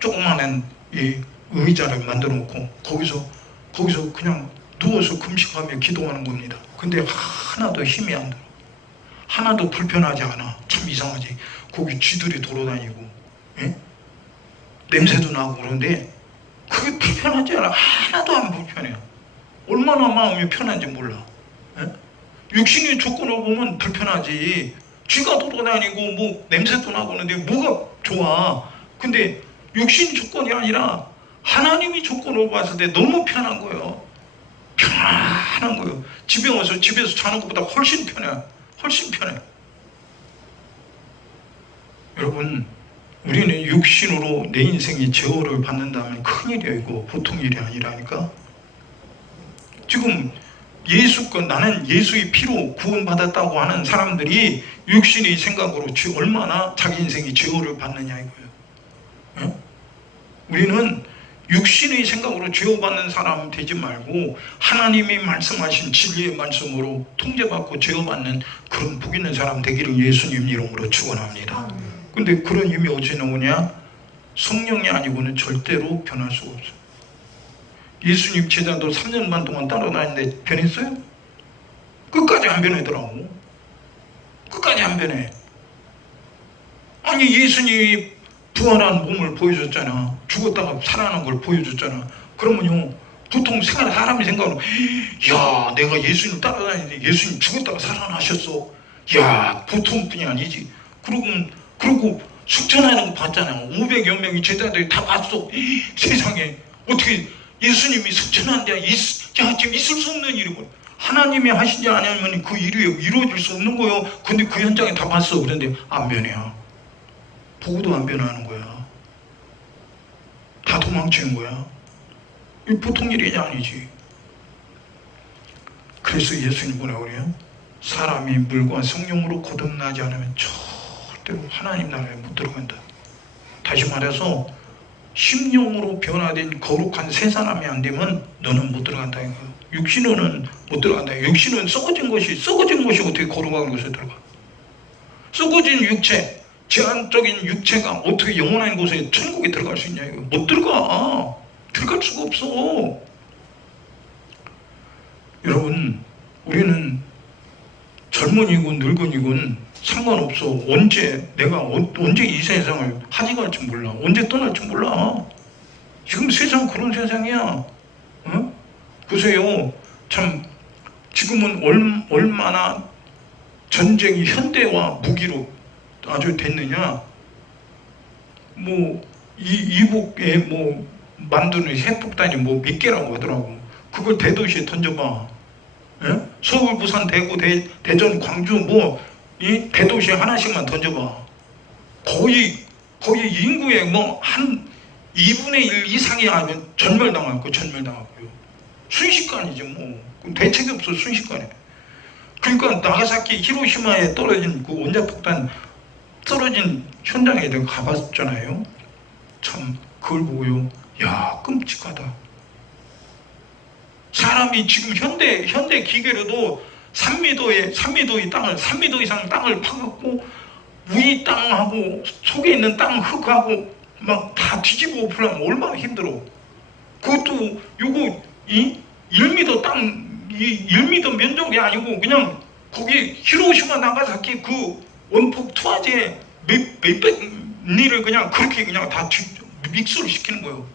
조그마한 이 의자를 만들어 놓고 거기서 그냥 누워서 금식하며 기도하는 겁니다. 근데 하나도 힘이 안 들어. 하나도 불편하지 않아. 참 이상하지. 거기 쥐들이 돌아다니고, 예? 냄새도 나고 그런데 그게 불편하지 않아. 하나도 안 불편해요. 얼마나 마음이 편한지 몰라. 예? 육신의 조건을 보면 불편하지. 쥐가 돌아다니고 뭐 냄새도 나고 하는데 뭐가 좋아. 근데 육신이 조건이 아니라 하나님이 조건으로 봤을 때 너무 편한 거예요. 편안한 거예요. 집에 와서 집에서 자는 것보다 훨씬 편해. 훨씬 편해. 여러분, 우리는 육신으로 내 인생이 제어를 받는다면 큰일이에요. 이거 보통 일이 아니라니까. 지금 예수권, 나는 예수의 피로 구원받았다고 하는 사람들이 육신의 생각으로 얼마나 자기 인생이 제어를 받느냐 이거예요. 예? 우리는 육신의 생각으로 제어받는 사람 되지 말고 하나님이 말씀하신 진리의 말씀으로 통제받고 제어받는 그런 복 있는 사람 되기를 예수님 이름으로 축원합니다. 근데 그런 힘이 어디서 나오냐? 성령이 아니고는 절대로 변할 수가 없어요. 예수님 제자도 3년 반 동안 따라다니는데 변했어요? 끝까지 안 변하더라고. 끝까지 안 변해. 아니, 예수님이 부활한 몸을 보여줬잖아. 죽었다가 살아나는 걸 보여줬잖아. 그러면요, 보통 사람이 생각하면, 야, 내가 예수님 따라다니는데 예수님 죽었다가 살아나셨어. 야, 보통 분이 아니지. 그리고 숙전하는 거 봤잖아. 500여 명이 제자들이 다 봤어. 세상에 어떻게 예수님이 숙전한 데 지금 있을 수 없는 일이고, 하나님이 하시지 않으면 그 일이 이루어질 수 없는 거예요. 근데 그 현장에 다 봤어. 그런데 안 변해. 보고도 안 변하는 거야. 다 도망치는 거야. 이 보통 일이 아니지. 그래서 예수님 뭐라고 그래요? 사람이 물과 성령으로 거듭나지 않으면 절대로 하나님 나라에 못 들어간다. 다시 말해서 심령으로 변화된 거룩한 새 사람이 안 되면 너는 못 들어간다 이거예요. 육신으로는 못 들어간다. 육신은 썩어진 것이 어떻게 거룩한 곳에 들어가? 썩어진 육체, 제한적인 육체가 어떻게 영원한 곳에 천국에 들어갈 수 있냐 이거. 못 들어가. 들어갈 수가 없어. 여러분, 우리는 젊은이군 늙은이군 상관없어. 내가 언제 이 세상을 하직할지 몰라. 언제 떠날지 몰라. 지금 세상 그런 세상이야. 어? 보세요. 참 지금은 얼마나 전쟁이 현대화 무기로 아주 됐느냐. 이북에 만드는 핵폭탄이 몇 개라고 하더라고. 그걸 대도시에 던져봐. 예? 서울, 부산, 대구, 대전, 광주 이 대도시에 하나씩만 던져봐. 거의 인구의 한 2분의 1 이상이 아니면 전멸당하고요. 순식간이지 대책이 없어. 순식간에. 그러니까 나가사키, 히로시마에 떨어진 그 원자폭탄 떨어진 현장에 내가 가봤잖아요. 참 그걸 보고요, 야, 끔찍하다. 사람이 지금 현대 기계로도 3미터의 땅을 3미터 이상 땅을 파갖고 위 땅하고 속에 있는 땅 흙하고 막 다 뒤집어 엎으려면 얼마나 힘들어. 그것도 요거 1미터 땅 1미터 면적이 아니고 그냥 거기 히로시마 나가사키 그 원폭 투하제 몇백 리를 그냥 그렇게 그냥 다 믹스를 시키는 거예요.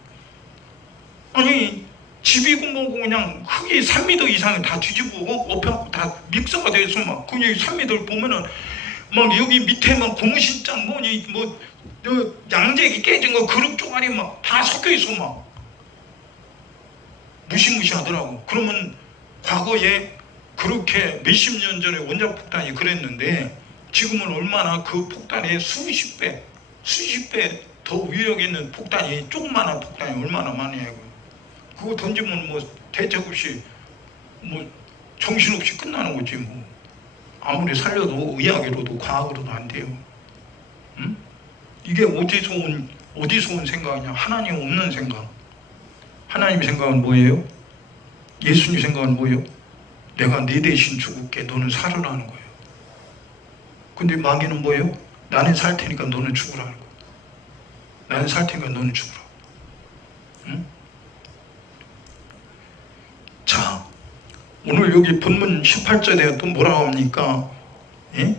아니, 집이고 뭐고 그냥 흙이 3미터 이상이 다 뒤집어 엎혀갖고 다 믹서가 돼서 막 그냥 3미터를 보면은 막 여기 밑에 막 공신장 양재기 깨진 거 그릇 쪼가리 막 다 섞여 있어. 막 무시무시하더라고. 그러면 과거에 그렇게 몇십 년 전에 원자폭탄이 그랬는데 지금은 얼마나 그 폭탄의 수십 배 더 위력 있는 폭탄이, 조그마한 폭탄이 얼마나 많냐고요. 그거 던지면 대책 없이 정신없이 끝나는 거지. 아무리 살려도 의학으로도 과학으로도 안 돼요. 응? 이게 어디서 온 생각이냐? 하나님 없는 생각. 하나님 생각은 뭐예요? 예수님 생각은 뭐예요? 내가 네 대신 죽을게, 너는 살으라는 거예요. 근데 마귀는 뭐예요? 나는 살 테니까 너는 죽으라는 거예요. 나는 살 테니까 너는 죽으라. 응? 자, 오늘 여기 본문 18절에 또 뭐라고 합니까? 예?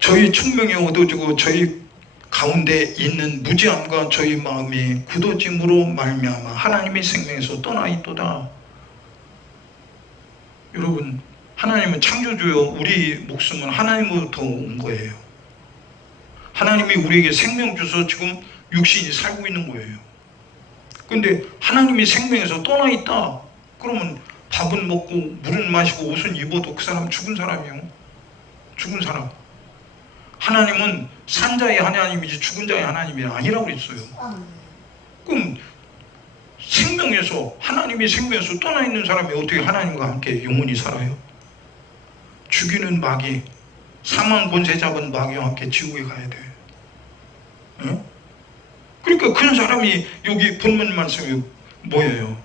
저희 충명이 얻어지고 저희 가운데 있는 무지함과 저희 마음이 굳어짐으로 말미암아 하나님의 생명에서 떠나 있도다. 여러분, 하나님은 창조주요. 우리 목숨은 하나님으로부터 온 거예요. 하나님이 우리에게 생명 주셔서 지금 육신이 살고 있는 거예요. 근데 하나님이 생명에서 떠나 있다. 그러면 밥은 먹고 물은 마시고 옷은 입어도 그 사람 죽은 사람이에요. 죽은 사람. 하나님은 산 자의 하나님이지 죽은 자의 하나님이 아니라고 그랬어요. 그럼 생명에서, 하나님이 생명에서 떠나 있는 사람이 어떻게 하나님과 함께 영원히 살아요? 죽이는 마귀, 사망 권세 잡은 마귀와 함께 지옥에 가야 돼. 응? 그러니까 그런 사람이 여기 본문 말씀이 뭐예요?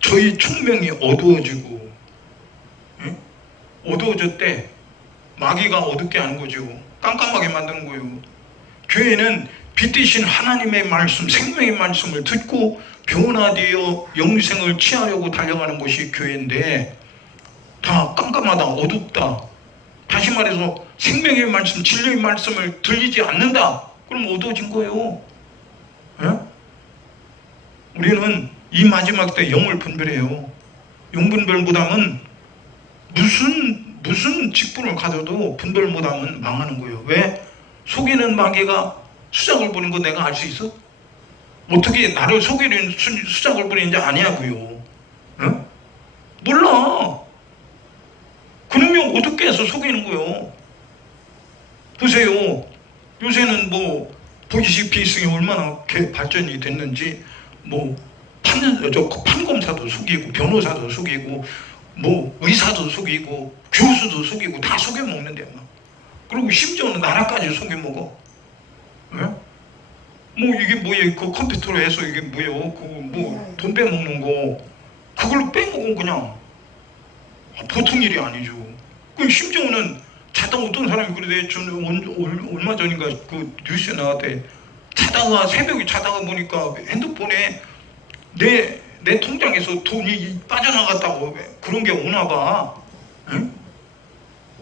저희 총명이 어두워지고, 응? 어두워졌대. 마귀가 어둡게 하는 거죠. 깜깜하게 만드는 거예요. 교회는 빛 대신 하나님의 말씀, 생명의 말씀을 듣고 변화되어 영생을 취하려고 달려가는 것이 교회인데, 다 깜깜하다, 어둡다. 다시 말해서 생명의 말씀, 진리의 말씀을 들리지 않는다. 그럼 어두워진 거예요. 예? 우리는 이 마지막 때 영을 분별해요. 영분별 못하면 무슨 직분을 가져도 분별 못하면 망하는 거예요. 왜? 속이는 마귀가 수작을 부리는 거 내가 알 수 있어? 어떻게 나를 속이는 수작을 부리는지 아냐고요. 예? 몰라. 그놈이 어둡게 해서 속이는 거예요. 보세요. 요새는 뭐 보이시피싱이 얼마나 발전이 됐는지, 뭐 판검사도 속이고 변호사도 속이고 뭐 의사도 속이고 교수도 속이고 다 속여먹는데 막. 그리고 심지어는 나라까지 속여먹어. 예? 뭐 이게 뭐예요? 그 컴퓨터로 해서 이게 뭐예요? 그거 뭐 돈 빼먹는 거, 그걸로 빼먹은 그냥 보통 일이 아니죠. 그 심지어는 자다가 어떤 사람이 그러대. 저는 얼마 전인가 그 뉴스에 나왔대. 자다가 새벽에 자다가 보니까 핸드폰에 내 통장에서 돈이 빠져나갔다고. 그런 게 오나 봐. 응?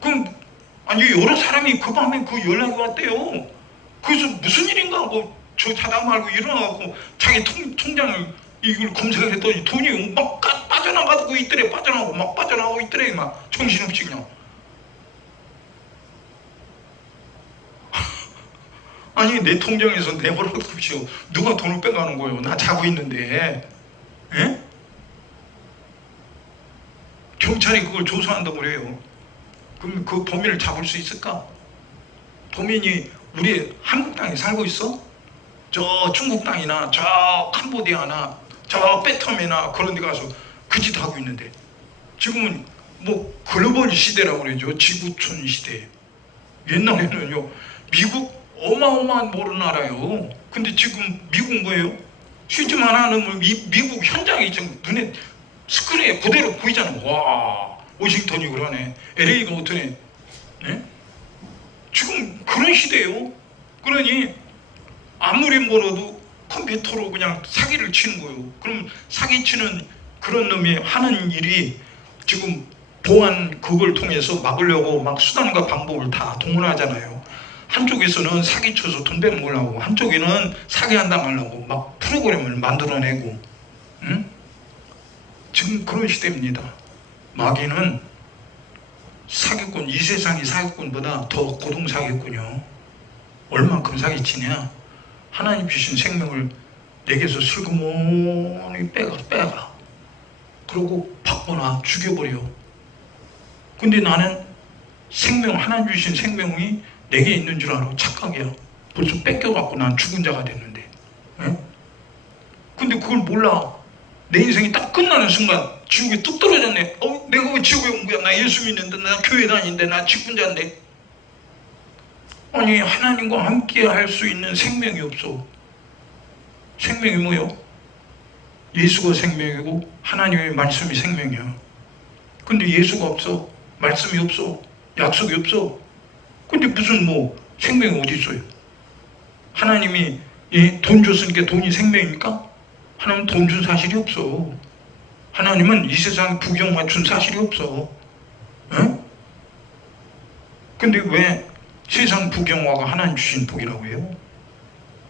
그럼 아니 여러 사람이 그 밤에 그 연락이 왔대요. 그래서 무슨 일인가 하고 저 자다 말고 일어나고 자기 통장을 이걸 검색을 했더니 돈이 막 빠져나가고 있더래. 빠져나가고 있더래. 막 정신없이 그냥. 아니 내 통장에서 내 허락 없이요 누가 돈을 빼가는 거예요? 나 자고 있는데. 예? 경찰이 그걸 조사한다고 그래요. 그럼 그 범인을 잡을 수 있을까? 범인이 우리 한국 땅에 살고 있어? 저 중국 땅이나 저 캄보디아나 저 베트남이나 그런 데 가서 그 짓 하고 있는데, 지금은 뭐 글로벌 시대라고 그러죠. 지구촌 시대. 옛날에는요 미국 어마어마한 모르는 나라요. 근데 지금 미국 뭐예요? 쉬지만 않으면 미국 현장이 지금 눈에 스크린에 그대로 보이잖아. 와, 워싱턴이 그러네. LA가 어떠네. 네? 지금 그런 시대예요. 그러니 아무리 멀어도 컴퓨터로 그냥 사기를 치는 거예요. 그럼 사기치는 그런 놈이 하는 일이 지금 보안 그걸 통해서 막으려고 막 수단과 방법을 다 동원하잖아요. 한쪽에서는 사기쳐서 돈 빼먹으려고, 한쪽에는 사기한다 말라고 막 프로그램을 만들어내고. 응? 지금 그런 시대입니다. 마귀는 사기꾼, 이 세상의 사기꾼보다 더 고동 사기꾼이요. 얼만큼 사기치냐? 하나님 주신 생명을 내게서 슬그머니 빼가. 그러고 바꿔놔, 죽여버려. 근데 나는 생명, 하나님 주신 생명이 내게 있는 줄 알아. 착각이야. 벌써 뺏겨갖고 난 죽은 자가 됐는데. 에? 근데 그걸 몰라. 내 인생이 딱 끝나는 순간 지옥에 뚝 떨어졌네. 내가 왜 지옥에 온 거야? 나 예수 믿는데, 나 교회 다니는데, 나 직분자인데. 아니 하나님과 함께 할 수 있는 생명이 없어. 생명이 뭐요? 예수가 생명이고 하나님의 말씀이 생명이야. 근데 예수가 없어. 말씀이 없어. 약속이 없어. 근데 무슨 뭐 생명이 어디 있어요? 하나님이 돈 줬으니까 돈이 생명입니까? 하나님은 돈 준 사실이 없어. 하나님은 이 세상 부경만 준 사실이 없어. 에? 근데 왜 세상 부경화가 하나님 주신 복이라고 해요?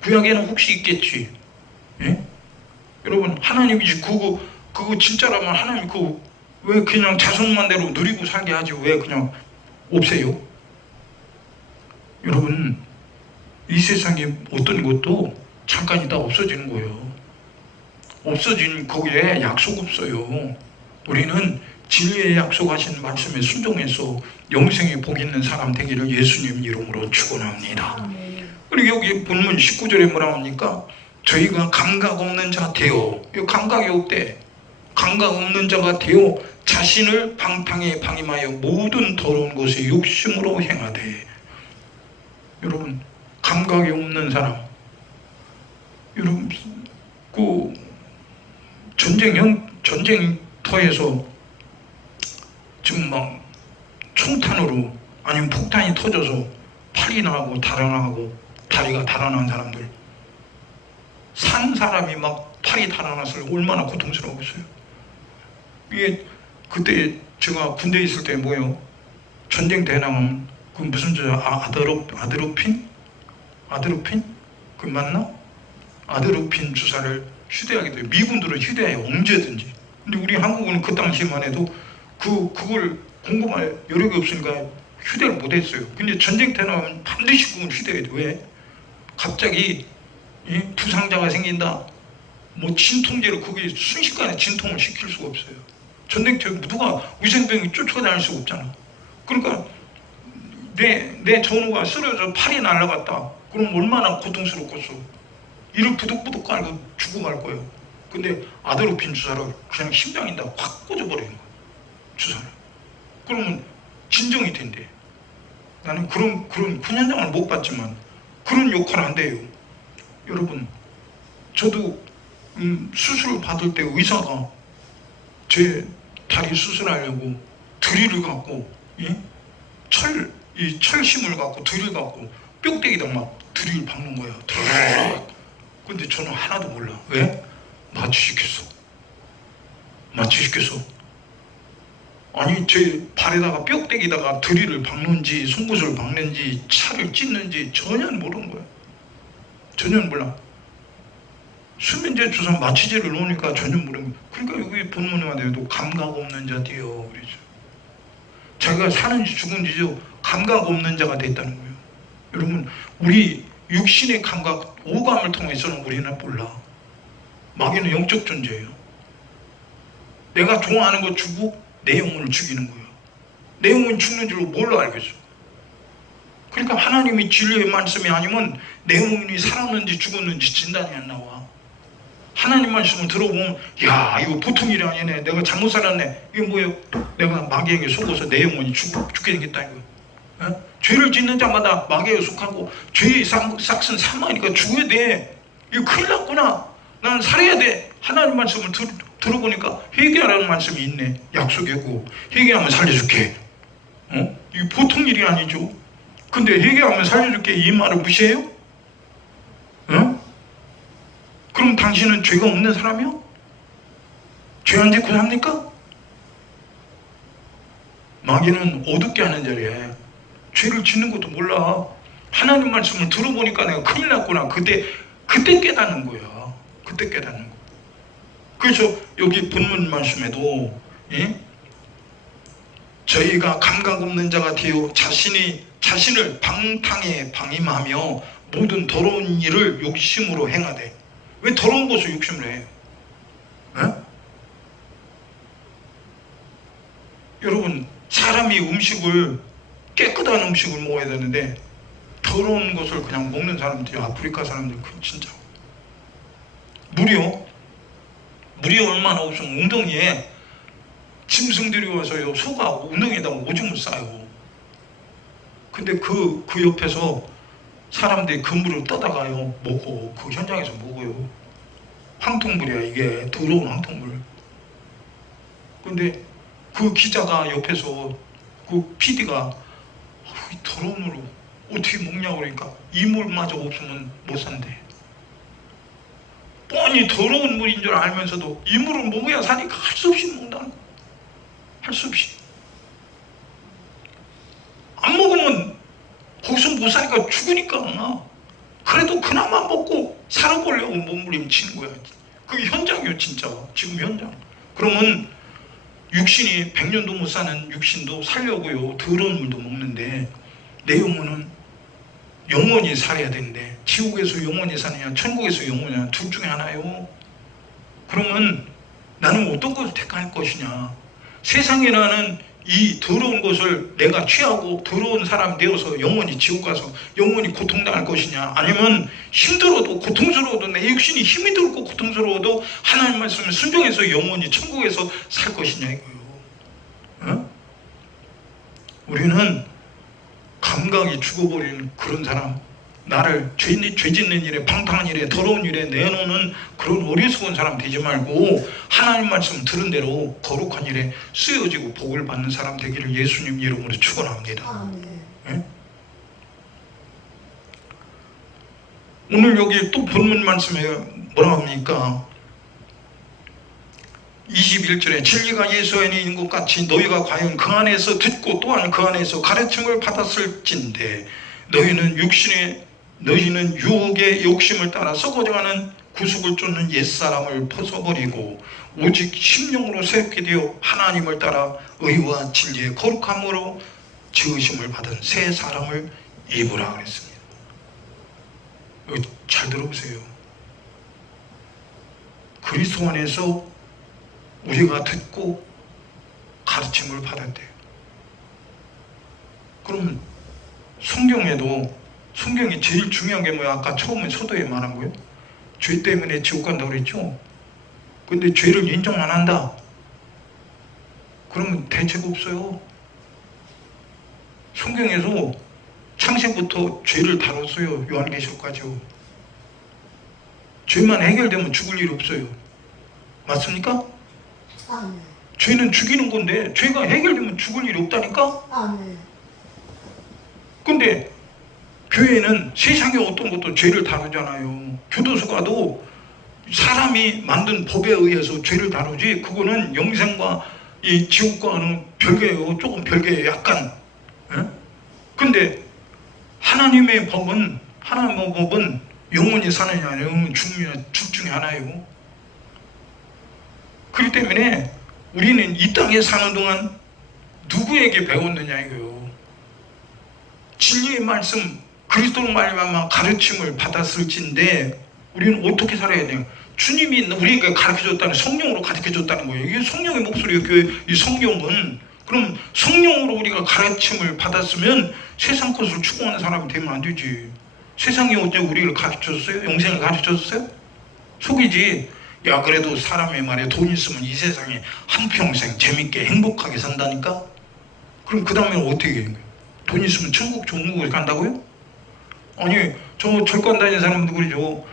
구약에는 혹시 있겠지. 예? 여러분 하나님이지. 그거 진짜라면 하나님 그거 왜 그냥 자손만대로 누리고 살게 하지 왜 그냥 없애요? 여러분 이 세상에 어떤 것도 잠깐이다 없어지는 거예요. 없어진 거기에 약속 없어요. 우리는 진리의 약속하신 말씀에 순종해서 영생에 복 있는 사람 되기를 예수님 이름으로 축원합니다. 그리고 여기 본문 19절에 뭐라 합니까? 저희가 감각 없는 자 되어, 감각이 없대. 감각 없는 자가 되어 자신을 방탕에 방임하여 모든 더러운 것에 욕심으로 행하되. 여러분, 감각이 없는 사람, 여러분 그 전쟁터에서 지금 막 총탄으로 아니면 폭탄이 터져서 팔이 나가고 달아나고 다리가 달아난 사람들, 산 사람이 막 팔이 달아났을 때 얼마나 고통스러웠어요. 이게 그때 제가 군대에 있을 때 뭐예요? 전쟁 대나가면 그 무슨 아드로핀? 그 맞나? 아드로핀 주사를 휴대하게 돼요. 미군들은 휴대해요, 언제든지. 근데 우리 한국은 그 당시만 해도 그걸 공급할 여력이 없으니까 휴대를 못했어요. 근데 전쟁 때 나오면 반드시 그걸 휴대해야 돼. 왜? 갑자기 부상자가 생긴다. 뭐 진통제로 그게 순식간에 진통을 시킬 수가 없어요. 전쟁터에 누가 위생병이 쫓아다닐 수가 없잖아. 그러니까 내 전우가 쓰러져 팔이 날아갔다. 그럼 얼마나 고통스럽겠어. 이를 부득부득 깔고 죽어갈 거예요. 근데 아드로핀 주사를 그냥 심장에다 확 꽂아버리는 거예요. 주사를. 그러면 진정이 된대. 나는 그런 군현장을 못 봤지만 그런 역할을 한대요. 여러분, 저도 수술을 받을 때 의사가 제 다리 수술하려고 드릴을 갖고 철심을 갖고 드릴 갖고 뼈대기다 막 드릴 박는 거야. 근데 저는 하나도 몰라. 왜? 마취시켰어. 아니 제 발에다가 뼈대기다가 드릴을 박는지 송곳을 박는지 차를 찢는지 전혀 모르는 거야. 전혀 몰라. 수면제 주사 마취제를 놓으니까 전혀 모르는 거야. 그러니까 여기 본문에 대해도 감각 없는 자디요 그러죠. 자기가 사는지 죽은지도 감각 없는 자가 됐다는 거예요. 여러분, 우리 육신의 감각, 오감을 통해서는 우리는 몰라. 마귀는 영적 존재예요. 내가 좋아하는 거 주고 내 영혼을 죽이는 거예요. 내 영혼이 죽는 줄로 뭘로 알겠어? 그러니까 하나님이 진리의 말씀이 아니면 내 영혼이 살았는지 죽었는지 진단이 안 나와. 하나님 말씀을 들어보면 야 이거 보통 일이 아니네. 내가 잘못 살았네. 이게 뭐예요? 내가 마귀에게 속아서 내 영혼이 죽게 생겼다 이거. 죄를 짓는 자마다 마귀에 속하고 죄의 싹은 사망이니까 죽어야 돼. 이거 큰일 났구나. 나는 살아야 돼. 하나님 말씀을 들어보니까 회개하라는 말씀이 있네. 약속이고 회개하면 살려줄게. 이게 보통 일이 아니죠. 근데 회개하면 살려줄게 이 말을 무시해요? 그럼 당신은 죄가 없는 사람이요? 죄 안 짓고 삽니까? 마귀는 어둡게 하는 자리에 죄를 짓는 것도 몰라. 하나님 말씀을 들어보니까 내가 큰일 났구나. 그때 깨닫는 거야. 그때 깨닫는 거. 그래서 여기 본문 말씀에도 저희가 감각 없는 자가 되어 자신을 방탕에 방임하며 모든 더러운 일을 욕심으로 행하되. 왜 더러운 것을 욕심을 해요? 여러분, 사람이 깨끗한 음식을 먹어야 되는데 더러운 것을 그냥 먹는 사람들이 아프리카 사람들 진짜 물이 얼마나 없으면 웅덩이에 짐승들이 와서 소가 웅덩이에다가 오줌을 싸요. 근데 그 옆에서 사람들이 그 물을 떠다가요 먹고 그 현장에서 먹어요. 황통물이야 이게. 더러운 황통물. 근데 그 기자가 옆에서 그 PD가 이 더러운 물을 어떻게 먹냐고 그러니까 이 물마저 없으면 못 산대. 뻔히 더러운 물인 줄 알면서도 이 물을 먹어야 사니까 할 수 없이 먹는다는 거야. 할 수 없이. 안 먹으면 거기서 못 사니까 죽으니까. 그래도 그나마 먹고 살아보려고 몸부림치는 거야. 그게 현장이에요 진짜. 지금 현장. 그러면 육신이 100년도 못 사는 육신도 살려고요 더러운 물도 먹는데 내 영혼은 영원히 살아야 되는데 지옥에서 영원히 사느냐 천국에서 영원히 사느냐 둘 중에 하나요. 그러면 나는 어떤 것을 택할 것이냐. 세상이라는 이 더러운 것을 내가 취하고 더러운 사람 되어서 영원히 지옥 가서 영원히 고통당할 것이냐, 아니면 힘들어도 고통스러워도 내 육신이 힘이 들고 고통스러워도 하나님 말씀을 순종해서 영원히 천국에서 살 것이냐 이거예요. 어? 우리는 감각이 죽어버리는 그런 사람, 나를 죄 짓는 일에, 방탕한 일에, 더러운 일에 내놓는 그런 어리석은 사람 되지 말고 하나님 말씀 들은 대로 거룩한 일에 쓰여지고 복을 받는 사람 되기를 예수님 이름으로 축원합니다. 네? 오늘 여기 또 본문 말씀에 뭐라 합니까? 21절에 진리가 예수 안에 있는 것 같이 너희가 과연 그 안에서 듣고 또한 그 안에서 가르침을 받았을진데 너희는 유혹의 욕심을 따라 썩어져가는 구속을 쫓는 옛사람을 벗어버리고 오직 심령으로 새롭게 되어 하나님을 따라 의와 진리의 거룩함으로 지으심을 받은 새 사람을 입으라 그랬습니다. 잘 들어보세요. 그리스도 안에서 우리가 듣고 가르침을 받았대요. 그럼 성경이 제일 중요한 게 뭐야? 아까 처음에 서도에 말한 거예요. 죄 때문에 지옥 간다고 그랬죠. 근데 죄를 인정 안 한다 그러면 대책 없어요. 성경에서 창세부터 죄를 다뤘어요. 요한계시록까지요. 죄만 해결되면 죽을 일이 없어요. 맞습니까? 아멘. 죄는 죽이는 건데 죄가 해결되면 죽을 일이 없다니까? 아멘. 근데 교회는 세상의 어떤 것도 죄를 다루잖아요. 교도소 가도 사람이 만든 법에 의해서 죄를 다루지, 그거는 영생과 이 지옥과는 별개예요. 조금 별개예요. 약간. 예? 근데 하나님의 법은 영원히 사느냐 영원히 죽느냐 둘 중에 하나예요. 그렇기 때문에 우리는 이 땅에 사는 동안 누구에게 배웠느냐 이거요. 진리의 말씀 그리스도로 말미암아 가르침을 받았을진데 우리는 어떻게 살아야 돼요? 주님이 우리에게 가르쳐줬다는, 성령으로 가르쳐줬다는 거예요. 이게 성령의 목소리예요. 교회 이 성경은. 그럼 성령으로 우리가 가르침을 받았으면 세상 것을 추구하는 사람이 되면 안 되지. 세상이 어제 우리를 가르쳐줬어요? 영생을 가르쳐줬어요? 속이지. 야, 그래도 사람의 말에 돈 있으면 이 세상에 한평생 재밌게 행복하게 산다니까? 그럼 그 다음에는 어떻게 해요? 돈 있으면 천국 좋은 곳에 간다고요? 아니, 저 절간 다니는 사람도 그러죠.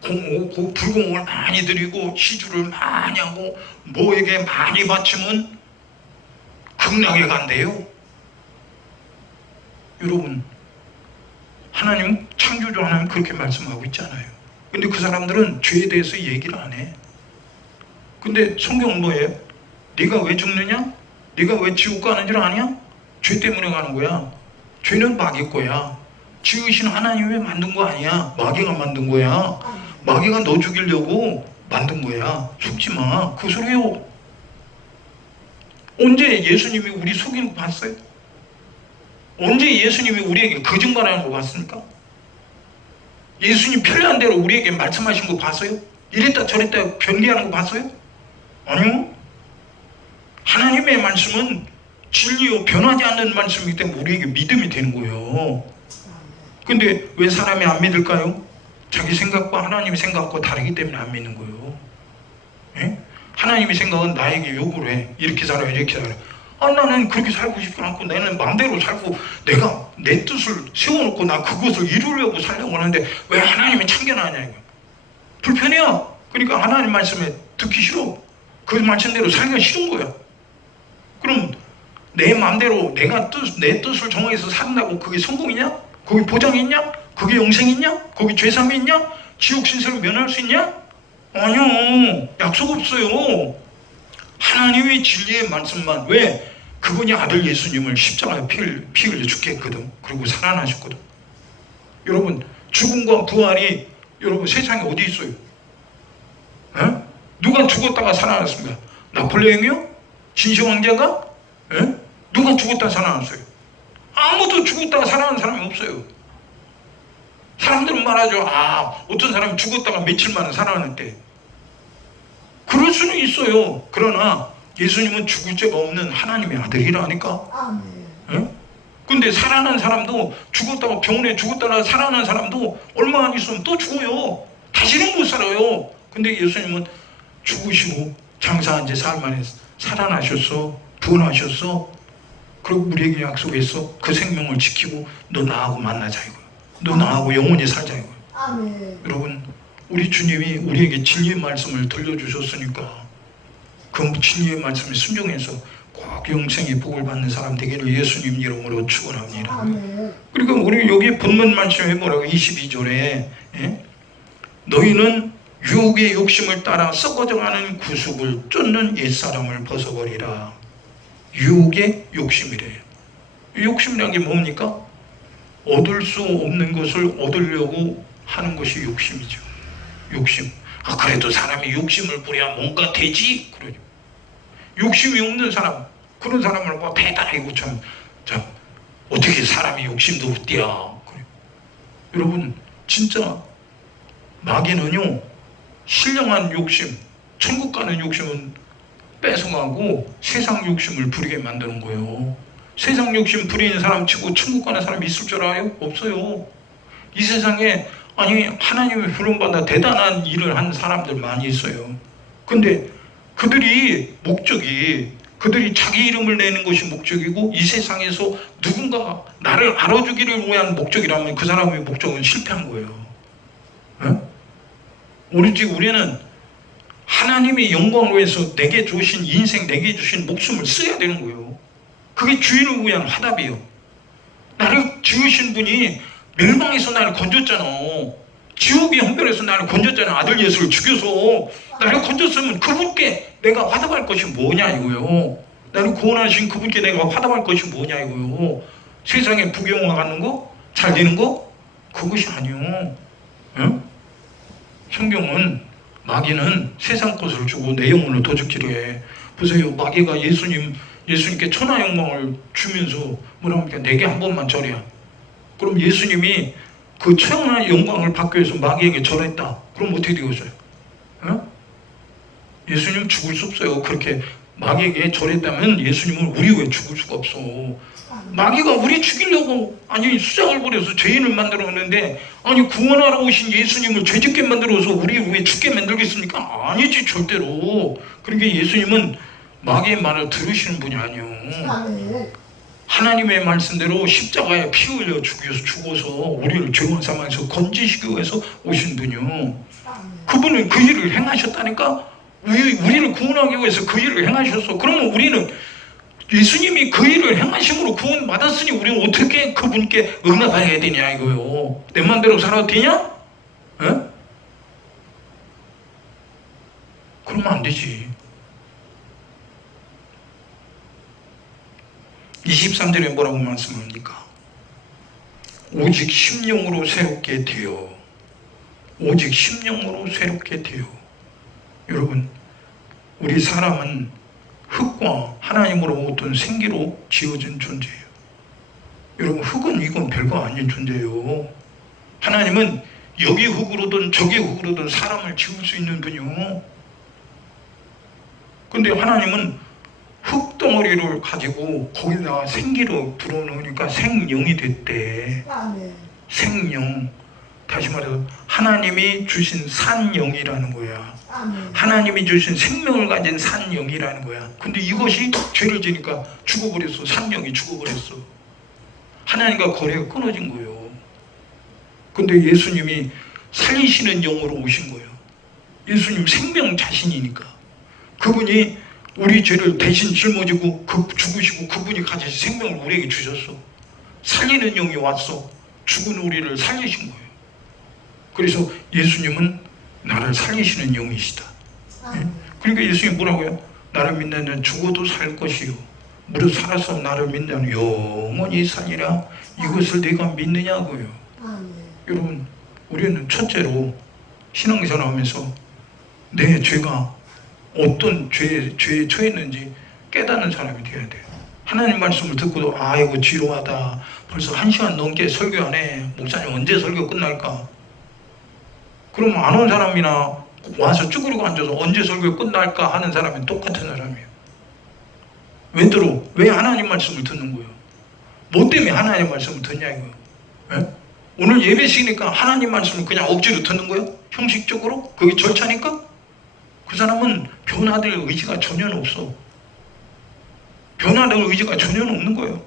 불공을 많이 드리고 시주를 많이 하고 뭐에게 많이 바치면 극락에 간대요. 여러분, 하나님, 창조주 하나님 그렇게 말씀하고 있잖아요. 근데 그 사람들은 죄에 대해서 얘기를 안 해. 근데 성경은 뭐예요? 네가 왜 죽느냐? 네가 왜 지옥 가는 줄 아냐? 죄 때문에 가는 거야. 죄는 마귀 거야. 지으신 하나님이 만든 거 아니야. 마귀가 만든 거야. 마귀가 너 죽이려고 만든 거야. 속지 마. 그 소리요. 언제 예수님이 우리 속이는 거 봤어요? 언제 예수님이 우리에게 거짓말하는 거 봤습니까? 예수님 편리한 대로 우리에게 말씀하신 거 봤어요? 이랬다 저랬다 변기하는 거 봤어요? 아니요. 하나님의 말씀은 진리요 변하지 않는 말씀이기 때문에 우리에게 믿음이 되는 거예요. 근데 왜 사람이 안 믿을까요? 자기 생각과 하나님의 생각과 다르기 때문에 안 믿는 거예요. 예? 하나님의 생각은 나에게 요구를 해. 이렇게 살아요, 이렇게 살아요. 나는 그렇게 살고 싶지 않고 나는 마음대로 살고 내가 내 뜻을 세워놓고 나 그것을 이루려고 살려고 하는데 왜 하나님이 참견하냐 이거. 불편해요. 그러니까 하나님 말씀에 듣기 싫어. 그 말씀대로 살기가 싫은 거야. 그럼 내 마음대로 내 뜻을 정해서 산다고 그게 성공이냐? 거기 보장이 있냐? 그게 영생이 있냐? 거기 죄삼이 있냐? 지옥 신세를 면할 수 있냐? 아니요. 약속 없어요. 하나님의 진리의 말씀만. 왜? 그분이 아들 예수님을 십자가에 피 흘려 죽게 했거든. 그리고 살아나셨거든. 여러분, 죽음과 부활이 여러분 세상에 어디 있어요? 에? 누가 죽었다가 살아났습니까? 나폴레옹이요? 진시황제가? 누가 죽었다가 살아났어요? 아무도 죽었다가 살아난 사람이 없어요. 사람들은 말하죠. 어떤 사람이 죽었다가 며칠 만에 살아났대. 그럴 수는 있어요. 그러나 예수님은 죽을 죄가 없는 하나님의 아들이라니까. 근데 살아난 사람도 죽었다가 병원에 죽었다가 살아난 사람도 얼마 안 있으면 또 죽어요. 다시는 못 살아요. 근데 예수님은 죽으시고 장사한 지 사흘 만에 살아나셨어. 부활하셨어. 그리고 우리에게 약속했어. 그 생명을 지키고 너 나하고 만나자 이거예요. 너 나하고 영원히 살자 이거예요. 아멘. 여러분, 우리 주님이 우리에게 진리의 말씀을 들려주셨으니까 그 진리의 말씀에 순종해서 꼭 영생의 복을 받는 사람 되기를 예수님 이름으로 축원합니다. 아멘. 그러니까 우리 여기 본문 말씀에 뭐라고 22절에 너희는 유혹의 욕심을 따라 썩어져가는 구속을 쫓는 옛사람을 벗어버리라. 유혹의 욕심이래요. 욕심이란 게 뭡니까? 얻을 수 없는 것을 얻으려고 하는 것이 욕심이죠. 욕심. 그래도 사람이 욕심을 부려야 뭔가 되지? 그러죠. 욕심이 없는 사람, 그런 사람을 뭐 대단하고 참 어떻게 사람이 욕심도 없디야. 그래. 여러분, 진짜 마귀는요, 신령한 욕심, 천국 가는 욕심은 뺏어가고 세상 욕심을 부리게 만드는 거예요. 세상 욕심 부리는 사람 치고 천국 가는 사람이 있을 줄 알아요? 없어요. 이 세상에 하나님의 부름받아 대단한 일을 한 사람들 많이 있어요. 근데 그들이 자기 이름을 내는 것이 목적이고 이 세상에서 누군가 나를 알아주기를 위한 목적이라면 그 사람의 목적은 실패한 거예요. 우리는 하나님의 영광을 위해서 내게 주신 인생, 내게 주신 목숨을 써야 되는 거예요. 그게 주인을 위한 화답이에요. 나를 지으신 분이 멸망에서 나를 건졌잖아. 지옥의 형벌에서 나를 건졌잖아. 아들 예수를 죽여서 나를 건졌으면 그분께 내가 화답할 것이 뭐냐 이거요. 나를 구원하신 그분께 내가 화답할 것이 뭐냐 이거요. 세상에 부경화 갖는 거? 잘 되는 거? 그것이 아니요. 성경은 마귀는 세상 것을 주고 내 영혼을 도둑질을 해. 보세요. 마귀가 예수님께 천하 영광을 주면서 뭐라 합니까? 내게 한 번만 절이야. 그럼 예수님이 그 천하 영광을 받기 위해서 마귀에게 절했다. 그럼 어떻게 되겠어요? 예수님 죽을 수 없어요. 그렇게 마귀에게 절했다면 예수님은 우리 왜 죽을 수가 없어. 마귀가 우리 죽이려고 수작을 부려서 죄인을 만들었는데 구원하러 오신 예수님을 죄짓게 만들어서 우리 왜 죽게 만들겠습니까? 아니지 절대로. 그러니까 예수님은 마귀의 말을 들으시는 분이 아니에요. 하나님의 말씀대로 십자가에 피 흘려 죽어서 우리를 죄원 삼아서 건지시기 위해서 오신 분이요. 그분은 그 일을 행하셨다니까. 우리를 구원하기 위해서 그 일을 행하셨어. 그러면 우리는 예수님이 그 일을 행하심으로 구원 받았으니 우리는 어떻게 그분께 응답해야 되냐 이거요. 내 맘대로 살아도 되냐? 그러면 안 되지. 23절에 뭐라고 말씀합니까? 오직 심령으로 새롭게 되어. 오직 심령으로 새롭게 되어. 여러분, 우리 사람은 흙과 하나님으로부터 생기로 지어진 존재예요. 여러분, 흙은 이건 별거 아닌 존재예요. 하나님은 여기 흙으로든 저기 흙으로든 사람을 지을 수 있는 분이요. 근데 하나님은 흙덩어리를 가지고 거기다가 생기로 불어넣으니까 생명이 됐대. 생명. 다시 말해서 하나님이 주신 산영이라는 거야. 하나님이 주신 생명을 가진 산영이라는 거야. 근데 이것이 죄를 지니까 죽어버렸어. 산영이 죽어버렸어. 하나님과 거래가 끊어진 거예요. 근데 예수님이 살리시는 영으로 오신 거예요. 예수님 생명 자신이니까. 그분이 우리 죄를 대신 짊어지고 죽으시고 그분이 가진 생명을 우리에게 주셨어. 살리는 영이 왔어. 죽은 우리를 살리신 거예요. 그래서 예수님은 나를 살리시는 영이시다. 그러니까 예수님이 뭐라고요? 나를 믿는 자는 죽어도 살 것이요 무릇 살아서 나를 믿는 자는 영원히 살리라. 이것을 내가 믿느냐고요. 여러분, 우리는 첫째로 신앙생활하면서 내 죄가 어떤 죄에 처했는지 깨닫는 사람이 되어야 돼요. 하나님 말씀을 듣고도 아이고 지루하다, 벌써 1시간 넘게 설교하네, 목사님 언제 설교 끝날까? 그러면 안 온 사람이나 와서 쭈그리고 앉아서 언제 설교 끝날까 하는 사람은 똑같은 사람이에요. 왜 들어? 왜 하나님 말씀을 듣는 거예요? 뭐 때문에 하나님 말씀을 듣냐 이거예요. 예? 오늘 예배시니까 하나님 말씀을 그냥 억지로 듣는 거예요? 형식적으로? 그게 절차니까? 그 사람은 변화될 의지가 전혀 없어. 변화될 의지가 전혀 없는 거예요.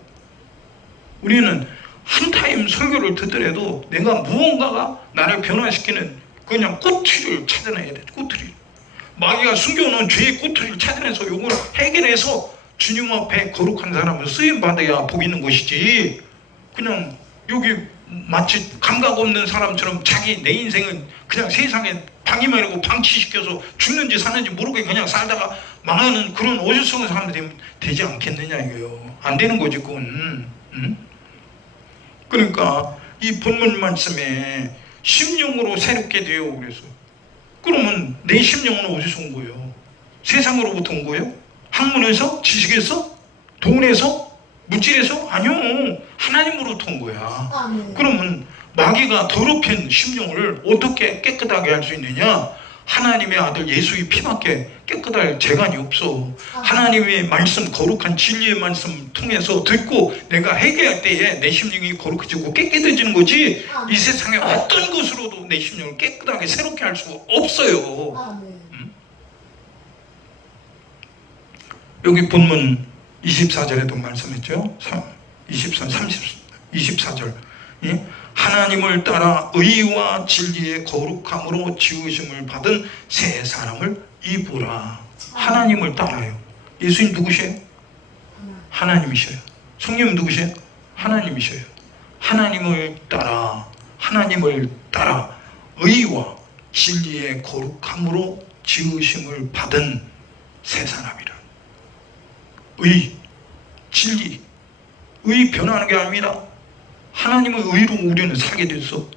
우리는 한 타임 설교를 듣더라도 내가 무언가가 나를 변화시키는 그냥 꼬투리를 찾아내야 돼. 꼬투리. 마귀가 숨겨놓은 죄의 꼬투리를 찾아내서 이걸 해결해서 주님 앞에 거룩한 사람을 쓰임받아야 복 있는 것이지, 그냥 여기 마치 감각 없는 사람처럼 자기 내 인생은 그냥 세상에 방임하려고 방치시켜서 죽는지 사는지 모르게 그냥 살다가 망하는 그런 어리석은 사람들이 되지 않겠느냐 이거요. 안 되는 거지 그건. 응? 그러니까 이 본문 말씀에 심령으로 새롭게 되어 그래서, 그러면 내 심령은 어디서 온 거예요? 세상으로부터 온 거예요? 학문에서? 지식에서? 돈에서? 물질에서? 아니요, 하나님으로부터 온 거야. 그러면 마귀가 더럽힌 심령을 어떻게 깨끗하게 할 수 있느냐? 하나님의 아들 예수의 피밖에 깨끗할 재간이 없어. 하나님의 말씀, 거룩한 진리의 말씀 통해서 듣고 내가 회개할 때에 내 심령이 거룩해지고 깨끗해지는 거지, 이 세상에 어떤 것으로도 내 심령을 깨끗하게 새롭게 할 수가 없어요. 여기 본문 24절에도 말씀했죠. 24절. 예? 하나님을 따라 의와 진리의 거룩함으로 지으심을 받은 새 사람을 입으라. 하나님을 따라요. 예수님 누구세요? 하나님이셔요. 성령님 누구세요? 하나님이셔요. 하나님을 따라 의와 진리의 거룩함으로 지으심을 받은 새 사람이라. 의, 진리, 의 변하는 게 아닙니다. 하나님의 의로 우리는 살게 됐어.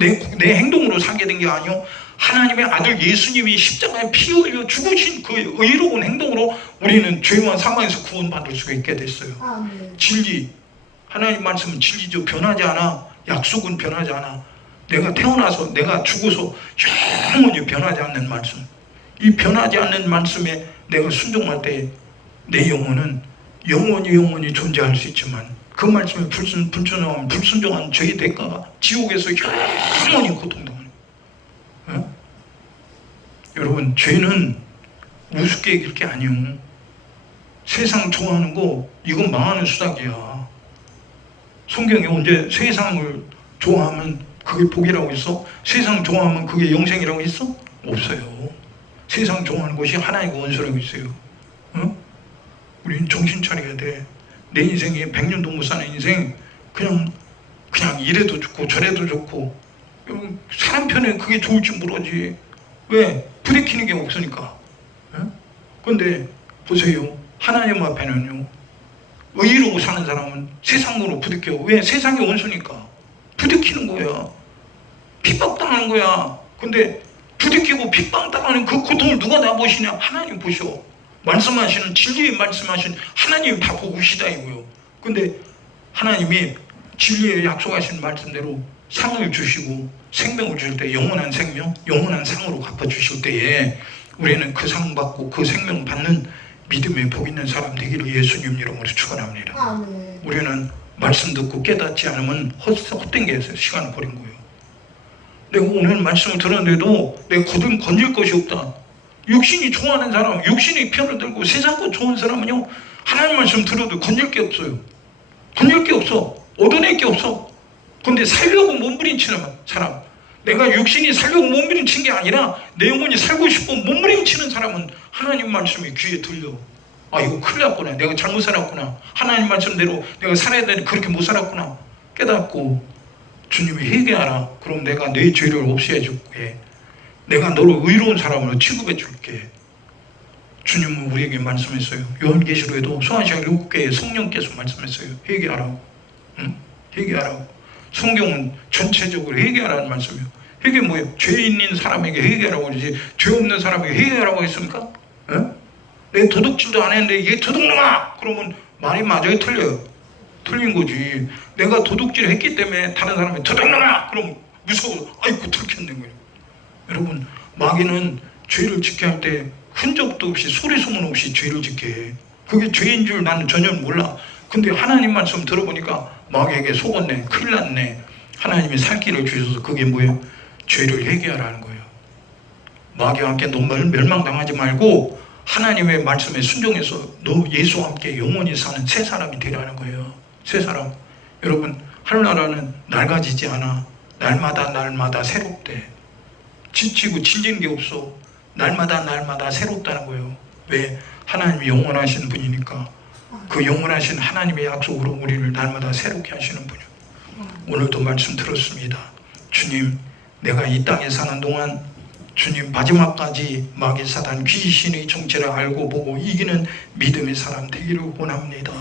내 행동으로 살게 된 게 아니요, 하나님의 아들 예수님이 십자가에 피 흘려 죽으신 그 의로운 행동으로 우리는 죄와 사망에서 구원받을 수가 있게 됐어요. 진리, 하나님 말씀은 진리죠. 변하지 않아. 약속은 변하지 않아. 내가 태어나서 내가 죽어서 영원히 변하지 않는 말씀, 이 변하지 않는 말씀에 내가 순종할 때 내 영혼은 영원히 존재할 수 있지만, 그 말씀에 불순종한 죄의 대가가 지옥에서 영원히 고통당하는 거예요. 여러분, 죄는 우습게 이길 게 아니에요. 세상 좋아하는 거 이건 망하는 수작이야. 성경에 언제 세상을 좋아하면 그게 복이라고 했어? 세상 좋아하면 그게 영생이라고 했어? 없어요. 세상 좋아하는 것이 하나님과 원수라고 있어요. 우리는 정신 차려야 돼. 내 인생이 100년도 못 사는 인생, 그냥 이래도 좋고 저래도 좋고, 사람 편에 그게 좋을지 모르지. 왜? 부딪히는 게 없으니까. 그런데 보세요, 하나님 앞에는요, 의로 사는 사람은 세상으로 부딪혀. 왜? 세상이 원수니까 부딪히는 거야. 핍박당하는 거야. 근데 부딪히고 핍박당하는 그 고통을 누가 다 보시냐? 하나님 보셔. 말씀하시는, 진리에 말씀하신 하나님이 다 보고 계시다 이거요. 근데 하나님이 진리에 약속하신 말씀대로 상을 주시고 생명을 주실 때, 영원한 생명, 영원한 상으로 갚아주실 때에 우리는 그 상 받고 그 생명 받는 믿음의 복 있는 사람 되기를 예수님 이름으로 축원합니다. 우리는 말씀 듣고 깨닫지 않으면 헛된 게 있어요. 시간을 버린 거예요. 내가 오늘 말씀을 들었는데도 내가 건질 것이 없다. 육신이 좋아하는 사람, 육신이 편을 들고 세상 것 좋은 사람은요, 하나님 말씀 들어도 건질 게 없어요. 건질 게 없어. 얻어낼 게 없어. 근데 살려고 몸부림치는 사람, 내가 육신이 살려고 몸부림친 게 아니라 내 영혼이 살고 싶어 몸부림치는 사람은 하나님 말씀이 귀에 들려. 아, 이거 큰일 났구나. 내가 잘못 살았구나. 하나님 말씀대로 내가 살아야 되는데 그렇게 못 살았구나. 깨닫고 주님이 회개하라. 그럼 내가 내 죄를 없애해 줄게. 내가 너를 의로운 사람으로 취급해 줄게. 주님은 우리에게 말씀했어요. 요한계시록에도 소아시아 7개의 성령께서 말씀했어요. 회개하라고. 응? 회개하라고. 성경은 전체적으로 회개하라는 말씀이에요. 회개 뭐예요? 죄 있는 사람에게 회개하라고 그러지, 죄 없는 사람에게 회개하라고 했습니까? 응? 내 도둑질도 안 했는데 얘 도둑놈아! 그러면 말이 맞아요, 틀려요? 틀린 거지. 내가 도둑질을 했기 때문에 다른 사람이 도둑놈아! 그럼 무서워. 아이고 들켰네. 여러분, 마귀는 죄를 짓게 할 때 흔적도 없이 소리 소문 없이 죄를 짓게 해. 그게 죄인 줄 나는 전혀 몰라. 근데 하나님 말씀 들어보니까 마귀에게 속았네. 큰일 났네. 하나님이 살 길을 주셔서 그게 뭐예요? 죄를 회개하라는 거예요. 마귀와 함께 너 멸망당하지 말고 하나님의 말씀에 순종해서 너 예수와 함께 영원히 사는 새 사람이 되라는 거예요. 새 사람. 여러분, 하늘나라는 낡아지지 않아. 날마다 새롭대. 지치고 질리는 게 없어. 날마다 새롭다는 거예요. 왜? 하나님이 영원하신 분이니까. 그 영원하신 하나님의 약속으로 우리를 날마다 새롭게 하시는 분이에요. 오늘도 말씀 들었습니다. 주님, 내가 이 땅에 사는 동안 주님 마지막까지 마귀 사단 귀신의 정체를 알고 보고 이기는 믿음의 사람 되기를 원합니다.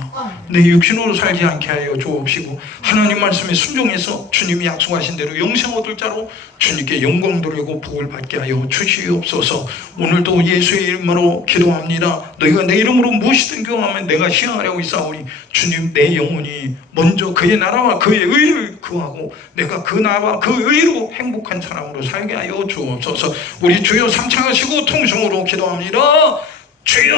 내 육신으로 살지 않게 하여 주옵시고 하나님 말씀에 순종해서 주님이 약속하신 대로 영생 얻을 자로 주님께 영광 돌리고 복을 받게 하여 주시옵소서. 오늘도 예수의 이름으로 기도합니다. 너희가 내 이름으로 무엇이든 구하면 내가 시행하려고 있사오니 주님, 내 영혼이 먼저 그의 나라와 그의 의를 구하고 내가 그 나라와 그 의로 행복한 사람으로 살게 하여 주옵소서. 우리 주여 삼창하시고 통성으로 기도합니다. 주여